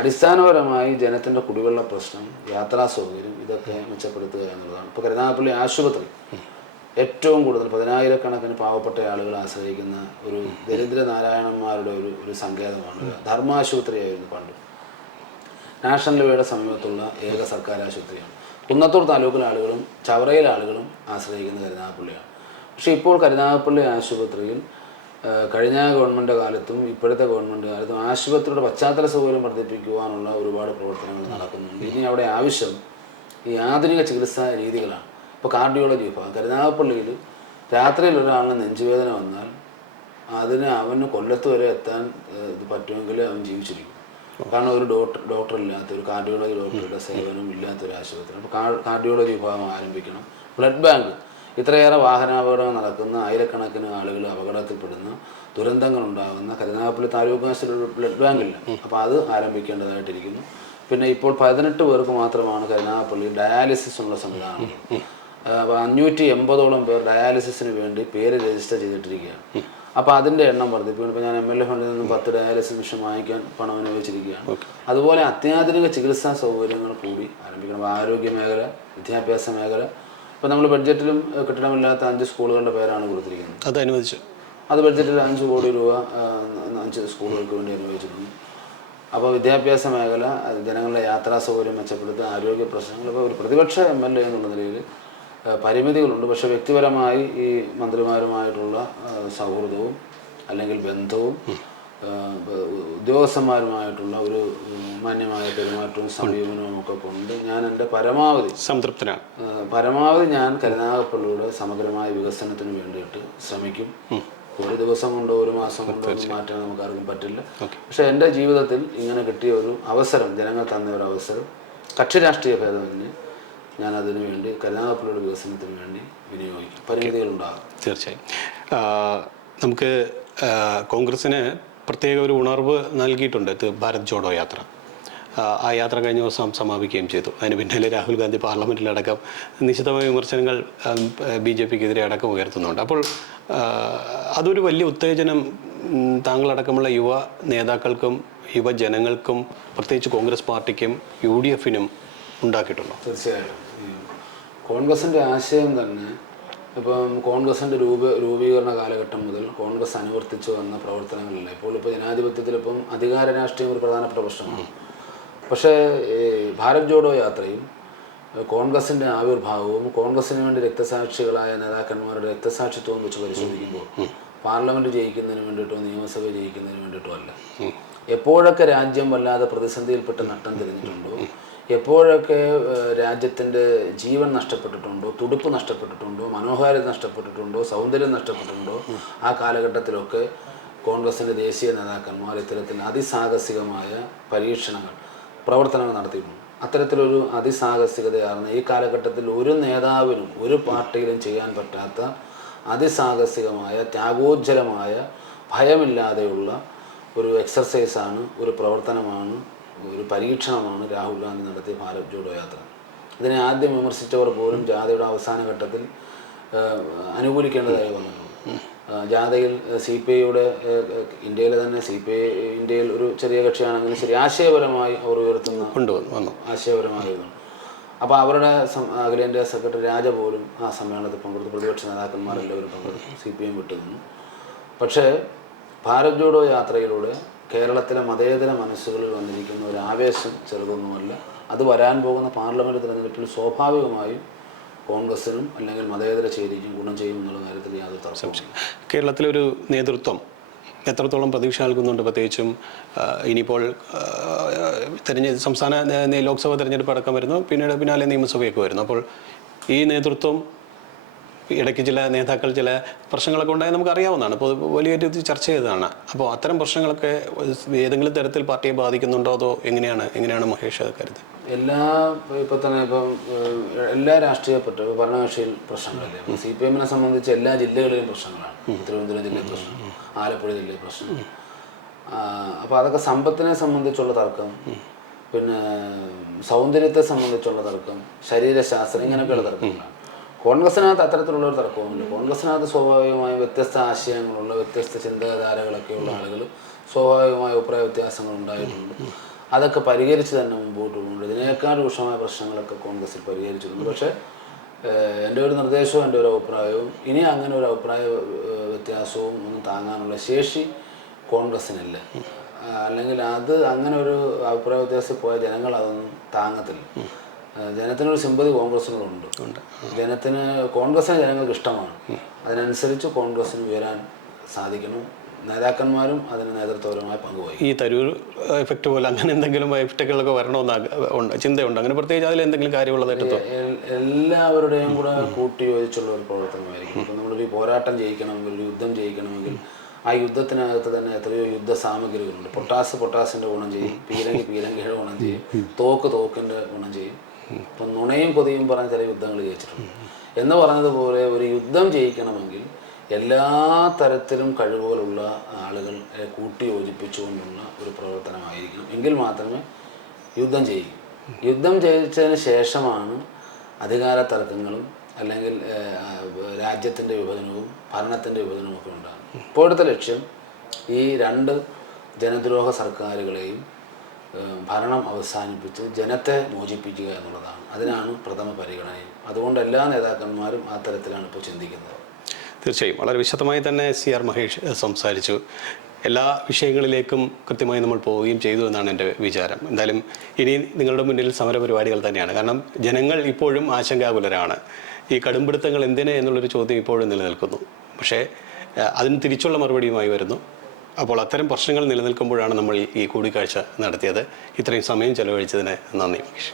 അടിസ്ഥാനപരമായി ജനത്തിൻ്റെ കുടിവെള്ള പ്രശ്നം, യാത്രാ സൗകര്യം, ഇതൊക്കെ മെച്ചപ്പെടുത്തുക എന്നുള്ളതാണ്. ഇപ്പോൾ കരുനാഗപ്പള്ളി ആശുപത്രി ഏറ്റവും കൂടുതൽ 10,000-കണക്കിന് പാവപ്പെട്ട ആളുകൾ ആശ്രയിക്കുന്ന ഒരു ദരിദ്ര നാരായണന്മാരുടെ ഒരു സങ്കേതമാണ്. ധർമ്മാശുപത്രിയായിരുന്നു പണ്ട്. നാഷണൽ വേയുടെ സമീപത്തുള്ള ഏക സർക്കാർ ആശുപത്രിയാണ്. കുന്നത്തൂർ താലൂക്കിലെ ആളുകളും ചവറയിലെ ആളുകളും ആശ്രയിക്കുന്ന കരുനാഗപ്പള്ളിയാണ്. പക്ഷേ ഇപ്പോൾ കരുനാഗപ്പള്ളി ആശുപത്രിയിൽ കഴിഞ്ഞ ഗവൺമെൻറ് കാലത്തും ഇപ്പോഴത്തെ ഗവൺമെൻറ് കാലത്തും ആശുപത്രിയുടെ പശ്ചാത്തല സൗകര്യം വർദ്ധിപ്പിക്കുവാനുള്ള ഒരുപാട് പ്രവർത്തനങ്ങൾ നടക്കുന്നുണ്ട്. ഇനി അവിടെ ആവശ്യം ഈ ആധുനിക ചികിത്സാ രീതികളാണ്. ഇപ്പോൾ കാർഡിയോളജി വിഭാഗം കരുനാഗപ്പള്ളിയിൽ രാത്രിയിൽ ഒരാളിന് നെഞ്ചുവേദന വന്നാൽ അവന് കൊല്ലത്ത് വരെ എത്താൻ പറ്റുമെങ്കിൽ അവൻ ജീവിച്ചിരിക്കും. കാരണം ഒരു ഡോക്ടർ ഇല്ലാത്ത, ഒരു കാർഡിയോളജി ഡോക്ടറുടെ സേവനം ഇല്ലാത്തൊരു ആശുപത്രി. അപ്പോൾ കാർഡിയോളജി വിഭാഗം ആരംഭിക്കണം. ബ്ലഡ് ബാങ്ക്, ഇത്രയേറെ വാഹനാപകടങ്ങൾ നടക്കുന്ന, ആയിരക്കണക്കിന് ആളുകൾ അപകടത്തിൽപ്പെടുന്ന, ദുരന്തങ്ങൾ ഉണ്ടാകുന്ന കരുനാഗപ്പള്ളി താലൂക്ക് ആശുപത്രിയിൽ ഒരു ബ്ലഡ് ബാങ്ക് ഇല്ല. അപ്പോൾ അത് ആരംഭിക്കേണ്ടതായിട്ടിരിക്കുന്നു. പിന്നെ ഇപ്പോൾ 18 പേർക്ക് മാത്രമാണ് കരുനാഗപ്പള്ളിയിൽ ഡയാലിസിസ് ഉള്ള സംവിധാനം. 580ഓളം പേർ ഡയാലിസിസിന് വേണ്ടി പേര് രജിസ്റ്റർ ചെയ്തിട്ടിരിക്കുകയാണ്. അപ്പോൾ അതിൻ്റെ എണ്ണം വർദ്ധിപ്പിക്കണം. ഇപ്പോൾ ഞാൻ MLA ഫണ്ടിൽ നിന്നും 10 ഡയാലിസിസ് മിഷൻ വാങ്ങിക്കാൻ പണം അനുവദിച്ചിരിക്കുകയാണ്. അതുപോലെ അത്യാധുനിക ചികിത്സാ സൗകര്യങ്ങൾ കൂടി ആരംഭിക്കണം. ആരോഗ്യ മേഖല, വിദ്യാഭ്യാസ മേഖല. ഇപ്പോൾ നമ്മൾ ബഡ്ജറ്റിലും കെട്ടിടമില്ലാത്ത 5 സ്കൂളുകളുടെ പേരാണ് കൊടുത്തിരിക്കുന്നത്. അത് അനുവദിച്ചു. അത് ബഡ്ജറ്റിൽ 5 കോടി രൂപ 5 സ്കൂളുകൾക്ക് വേണ്ടി അനുവദിച്ചിട്ടുണ്ട്. അപ്പോൾ വിദ്യാഭ്യാസ മേഖല, ജനങ്ങളുടെ യാത്രാ സൗകര്യം മെച്ചപ്പെടുത്തുക, ആരോഗ്യ പ്രശ്നങ്ങൾ. ഇപ്പോൾ ഒരു പ്രതിപക്ഷ MLA എന്നുള്ള നിലയിൽ പരിമിതികളുണ്ട്. പക്ഷേ വ്യക്തിപരമായി ഈ മന്ത്രിമാരുമായിട്ടുള്ള സൗഹൃദവും അല്ലെങ്കിൽ ബന്ധവും ഉദ്യോഗസ്ഥന്മാരുമായിട്ടുള്ള ഒരു മാന്യമായ പെരുമാറ്റവും സമീപനവും ഒക്കെ കൊണ്ട് ഞാൻ എൻ്റെ സംതൃപ്തനാണ്. പരമാവധി ഞാൻ കരുനാഗപ്പള്ളിയുടെ സമഗ്രമായ വികസനത്തിന് വേണ്ടിയിട്ട് ശ്രമിക്കും. ഒരു ദിവസം കൊണ്ടോ ഒരു മാസം കൊണ്ടോ ഒന്നും മാറ്റാൻ നമുക്കാർക്കും പറ്റില്ല. പക്ഷേ എൻ്റെ ജീവിതത്തിൽ ഇങ്ങനെ കിട്ടിയ ഒരു അവസരം, ജനങ്ങൾ തന്ന ഒരു അവസരം, കക്ഷി രാഷ്ട്രീയ ഭേദമന്യേ ഞാൻ അതിനു വേണ്ടി കരുനാഗപ്പള്ളിയുടെ വികസനത്തിന് വേണ്ടി വിനിയോഗിക്കും. പരിമിതികളുണ്ടാകും തീർച്ചയായും. നമുക്ക് കോൺഗ്രസ്സിന് പ്രത്യേക ഒരു ഉണർവ് നൽകിയിട്ടുണ്ട് ഭാരത് ജോഡോ യാത്ര. ആ യാത്ര കഴിഞ്ഞ ദിവസം സമാപിക്കുകയും ചെയ്തു. അതിന് പിന്നാലെ രാഹുൽ ഗാന്ധി പാർലമെൻറ്റിലടക്കം നിശിതമായ വിമർശനങ്ങൾ BJPക്കെതിരെ അടക്കം ഉയർത്തുന്നുണ്ട്. അപ്പോൾ അതൊരു വലിയ ഉത്തേജനം താങ്കളടക്കമുള്ള യുവ നേതാക്കൾക്കും യുവജനങ്ങൾക്കും പ്രത്യേകിച്ച് കോൺഗ്രസ് പാർട്ടിക്കും UDFനും ഉണ്ടാക്കിയിട്ടുണ്ടോ? തീർച്ചയായിട്ടും. കോൺഗ്രസിൻ്റെ ആശയം തന്നെ ഇപ്പം കോൺഗ്രസിൻ്റെ രൂപീകരണ കാലഘട്ടം മുതൽ കോൺഗ്രസ് അനുവർത്തിച്ചു വന്ന പ്രവർത്തനങ്ങളില്ല. ഇപ്പോൾ ജനാധിപത്യത്തിലിപ്പം അധികാര രാഷ്ട്രീയം ഒരു പ്രധാനപ്പെട്ട പ്രശ്നമാണ്. പക്ഷേ ഭാരത് ജോഡോ യാത്രയും കോൺഗ്രസിൻ്റെ ആവിർഭാവവും കോൺഗ്രസിന് വേണ്ടി രക്തസാക്ഷികളായ നേതാക്കന്മാരുടെ രക്തസാക്ഷിത്വവും വെച്ച് പരിശോധിക്കുമ്പോൾ പാർലമെൻറ്റ് ജയിക്കുന്നതിന് വേണ്ടിയിട്ടോ നിയമസഭ ജയിക്കുന്നതിന് വേണ്ടിയിട്ടോ അല്ല. എപ്പോഴൊക്കെ രാജ്യം വല്ലാതെ പ്രതിസന്ധിയിൽപ്പെട്ട് നട്ടം തിരിഞ്ഞിട്ടുണ്ടോ, എപ്പോഴൊക്കെ രാജ്യത്തിൻ്റെ ജീവൻ നഷ്ടപ്പെട്ടിട്ടുണ്ടോ, തുടിപ്പ് നഷ്ടപ്പെട്ടിട്ടുണ്ടോ, മനോഹാരിത നഷ്ടപ്പെട്ടിട്ടുണ്ടോ, സൗന്ദര്യം നഷ്ടപ്പെട്ടിട്ടുണ്ടോ, ആ കാലഘട്ടത്തിലൊക്കെ കോൺഗ്രസിൻ്റെ ദേശീയ നേതാക്കന്മാർ ഇത്തരത്തിൽ അതിസാഹസികമായ പരീക്ഷണങ്ങൾ, പ്രവർത്തനങ്ങൾ നടത്തിയിട്ടുണ്ട്. അത്തരത്തിലൊരു അതിസാഹസികതയാർന്ന ഈ കാലഘട്ടത്തിൽ ഒരു നേതാവിനും ഒരു പാർട്ടിയിലും ചെയ്യാൻ പറ്റാത്ത അതിസാഹസികമായ, ത്യാഗോജ്ജലമായ, ഭയമില്ലാതെയുള്ള ഒരു എക്സർസൈസാണ്, ഒരു പ്രവർത്തനമാണ്, ഒരു പരീക്ഷണമാണ് രാഹുൽ ഗാന്ധി നടത്തിയ ഭാരത് ജോഡോ യാത്ര. ഇതിനെ ആദ്യം വിമർശിച്ചവർ പോലും ജാഥയുടെ അവസാന ഘട്ടത്തിൽ അനുകൂലിക്കേണ്ടതായി വന്നിട്ടുണ്ട്. ജാഥയിൽ CPIയുടെ ഇന്ത്യയിലെ തന്നെ ഇന്ത്യയിൽ ഒരു ചെറിയ കക്ഷിയാണെങ്കിലും ശരി, ആശയപരമായി അവർ ഉയർത്തുന്ന ആശയപരമായിരുന്നു. അപ്പോൾ അവരുടെ അഖിലേന്ത്യാ സെക്രട്ടറി രാജ പോലും ആ സമ്മേളനത്തിൽ പങ്കെടുത്തു. പ്രതിപക്ഷ നേതാക്കന്മാരെല്ലാവരും പങ്കെടുത്തു, CPM വിട്ടുനിന്നു. പക്ഷേ ഭാരത് ജോഡോ യാത്രയിലൂടെ കേരളത്തിലെ മതേതര മനസ്സുകളിൽ വന്നിരിക്കുന്ന ഒരു ആവേശം ചെറുതൊന്നുമല്ല. അത് വരാൻ പോകുന്ന പാർലമെൻറ്റ് തിരഞ്ഞെടുപ്പിൽ സ്വാഭാവികമായും കോൺഗ്രസിനും അല്ലെങ്കിൽ മതേതര ചേരിക്കും ഗുണം ചെയ്യുമെന്നുള്ള കാര്യത്തിൽ യാതൊരു തർക്കവും. കേരളത്തിലൊരു നേതൃത്വം എത്രത്തോളം പ്രതീക്ഷ നൽകുന്നുണ്ട്? പ്രത്യേകിച്ചും ഇനിയിപ്പോൾ സംസ്ഥാന ലോക്സഭ തെരഞ്ഞെടുപ്പ് അടക്കം വരുന്നു, പിന്നാലെ നിയമസഭയൊക്കെ വരുന്നു. അപ്പോൾ ഈ നേതൃത്വം ഇടയ്ക്ക് ചില നേതാക്കൾ ചില പ്രശ്നങ്ങളൊക്കെ ഉണ്ടായി നമുക്കറിയാവുന്നതാണ്. അപ്പോൾ വലിയൊരു ചർച്ച ചെയ്തതാണ്. അപ്പോൾ അത്തരം പ്രശ്നങ്ങളൊക്കെ ഏതെങ്കിലും തരത്തിൽ പാർട്ടിയെ ബാധിക്കുന്നുണ്ടോ, അതോ എങ്ങനെയാണ് മഹേഷ് കരുത്? ഇപ്പോൾ തന്നെ എല്ലാ രാഷ്ട്രീയ ഭരണകക്ഷിയിൽ പ്രശ്നങ്ങളില്ലേ. ഇപ്പോൾ CPM-നെ സംബന്ധിച്ച് എല്ലാ ജില്ലകളിലും പ്രശ്നങ്ങളാണ്. തിരുവനന്തപുരം ജില്ലയിൽ പ്രശ്നം, ആലപ്പുഴ ജില്ലയിൽ പ്രശ്നം. അപ്പോൾ അതൊക്കെ സമ്പത്തിനെ സംബന്ധിച്ചുള്ള തർക്കം, പിന്നെ സൗന്ദര്യത്തെ സംബന്ധിച്ചുള്ള തർക്കം, ശരീരശാസ്ത്രം, ഇങ്ങനെയൊക്കെയുള്ള തർക്കങ്ങളാണ്. കോൺഗ്രസിനകത്ത് അത്തരത്തിലുള്ളൊരു തർക്കവുമില്ല. കോൺഗ്രസിനകത്ത് സ്വാഭാവികമായും വ്യത്യസ്ത ആശയങ്ങളുള്ള, വ്യത്യസ്ത ചിന്താധാരകളൊക്കെയുള്ള ആളുകൾ സ്വാഭാവികമായ അഭിപ്രായ വ്യത്യാസങ്ങൾ ഉണ്ടായിട്ടുണ്ട്. അതൊക്കെ പരിഹരിച്ച് തന്നെ മുമ്പോട്ട് പോകുന്നുണ്ട്. ഇതിനേക്കാൾ രൂക്ഷമായ പ്രശ്നങ്ങളൊക്കെ കോൺഗ്രസിൽ പരിഹരിച്ചിട്ടുണ്ട്. പക്ഷേ എൻ്റെ ഒരു നിർദ്ദേശവും എൻ്റെ ഒരു അഭിപ്രായവും, ഇനി അങ്ങനെ ഒരു അഭിപ്രായ വ്യത്യാസവും ഒന്നും താങ്ങാനുള്ള ശേഷി കോൺഗ്രസിനില്ല. അല്ലെങ്കിൽ അത് അങ്ങനെ ഒരു അഭിപ്രായ വ്യത്യാസത്തിൽ പോയ ജനങ്ങൾ അതൊന്നും താങ്ങത്തില്ല. ജനത്തിനൊരു സിമ്പതി കോൺഗ്രസിനോടുണ്ട്. കോൺഗ്രസിനെ ജനങ്ങൾക്ക് ഇഷ്ടമാണ്. അതിനനുസരിച്ച് കോൺഗ്രസിന് ഉയരാൻ സാധിക്കണം. നേതാക്കന്മാരും അതിന് നേതൃത്വപരമായ പങ്കുവഹിക്കും. ഈ തരൂർ എഫക്റ്റ് പോലെ അങ്ങനെ എന്തെങ്കിലും എഫക്റ്റുകളൊക്കെ വരണമെന്ന് ചിന്തയുണ്ട്? അങ്ങനെ പ്രത്യേകിച്ച് അതിൽ എന്തെങ്കിലും കാര്യമുള്ളതായിട്ട് എല്ലാവരുടെയും കൂടെ കൂട്ടി യോജിച്ചുള്ള ഒരു പ്രവർത്തനമായിരിക്കും. ഇപ്പം നമ്മളൊരു പോരാട്ടം ജയിക്കണമെങ്കിൽ, ഒരു യുദ്ധം ജയിക്കണമെങ്കിൽ ആ യുദ്ധത്തിനകത്ത് തന്നെ എത്രയോ യുദ്ധ സാമഗ്രികളുണ്ട്. പൊട്ടാസിൻ്റെ ഗുണം ചെയ്യും, പീരങ്കിയുടെ ഗുണം ചെയ്യും, തോക്കിൻ്റെ ഗുണം ചെയ്യും. ഇപ്പം നുണയും കൊതിയും പറഞ്ഞ ചില യുദ്ധങ്ങൾ ജയിച്ചിട്ടുണ്ട്. എന്ന് പറഞ്ഞതുപോലെ ഒരു യുദ്ധം ജയിക്കണമെങ്കിൽ എല്ലാ തരത്തിലും കഴിവുകളുള്ള ആളുകളെ കൂട്ടി യോജിപ്പിച്ചുകൊണ്ടുള്ള ഒരു പ്രവർത്തനമായിരിക്കണം. എങ്കിൽ മാത്രമേ യുദ്ധം ചെയ്യൂ. യുദ്ധം ജയിച്ചതിന് ശേഷമാണ് അധികാര തർക്കങ്ങളും അല്ലെങ്കിൽ രാജ്യത്തിൻ്റെ വിഭജനവും ഭരണത്തിൻ്റെ വിഭജനവും ഒക്കെ ഉണ്ടാകും. ഇപ്പോഴത്തെ ലക്ഷ്യം ഈ രണ്ട് ജനദ്രോഹ സർക്കാരുകളെയും ഭരണം അവസാനിപ്പിച്ച് ജനത്തെ മോചിപ്പിക്കുക എന്നുള്ളതാണ്. അതിനാണ് പ്രഥമ പരിഗണനയും. അതുകൊണ്ട് എല്ലാ നേതാക്കന്മാരും ആ തരത്തിലാണ് ഇപ്പോൾ ചിന്തിക്കുന്നത്. തീർച്ചയായും വളരെ വിശദമായി തന്നെ CR മഹേഷ് സംസാരിച്ചു. എല്ലാ വിഷയങ്ങളിലേക്കും കൃത്യമായി നമ്മൾ പോവുകയും ചെയ്തു എന്നാണ് എൻ്റെ വിചാരം. എന്തായാലും ഇനി നിങ്ങളുടെ മുന്നിൽ സമരപരിപാടികൾ തന്നെയാണ്. കാരണം ജനങ്ങൾ ഇപ്പോഴും ആശങ്കാകുലരാണ്. ഈ കടുംപിടുത്തങ്ങൾ എന്തിന് എന്നുള്ളൊരു ചോദ്യം ഇപ്പോഴും നിലനിൽക്കുന്നു. പക്ഷേ അതിന് തിരിച്ചുള്ള മറുപടിയുമായി വരുന്നു. അപ്പോൾ അത്തരം പ്രശ്നങ്ങൾ നിലനിൽക്കുമ്പോഴാണ് നമ്മൾ ഈ കൂടിക്കാഴ്ച നടത്തിയത്. ഇത്രയും സമയം ചെലവഴിച്ചതിന് നന്ദി മഹേഷ്.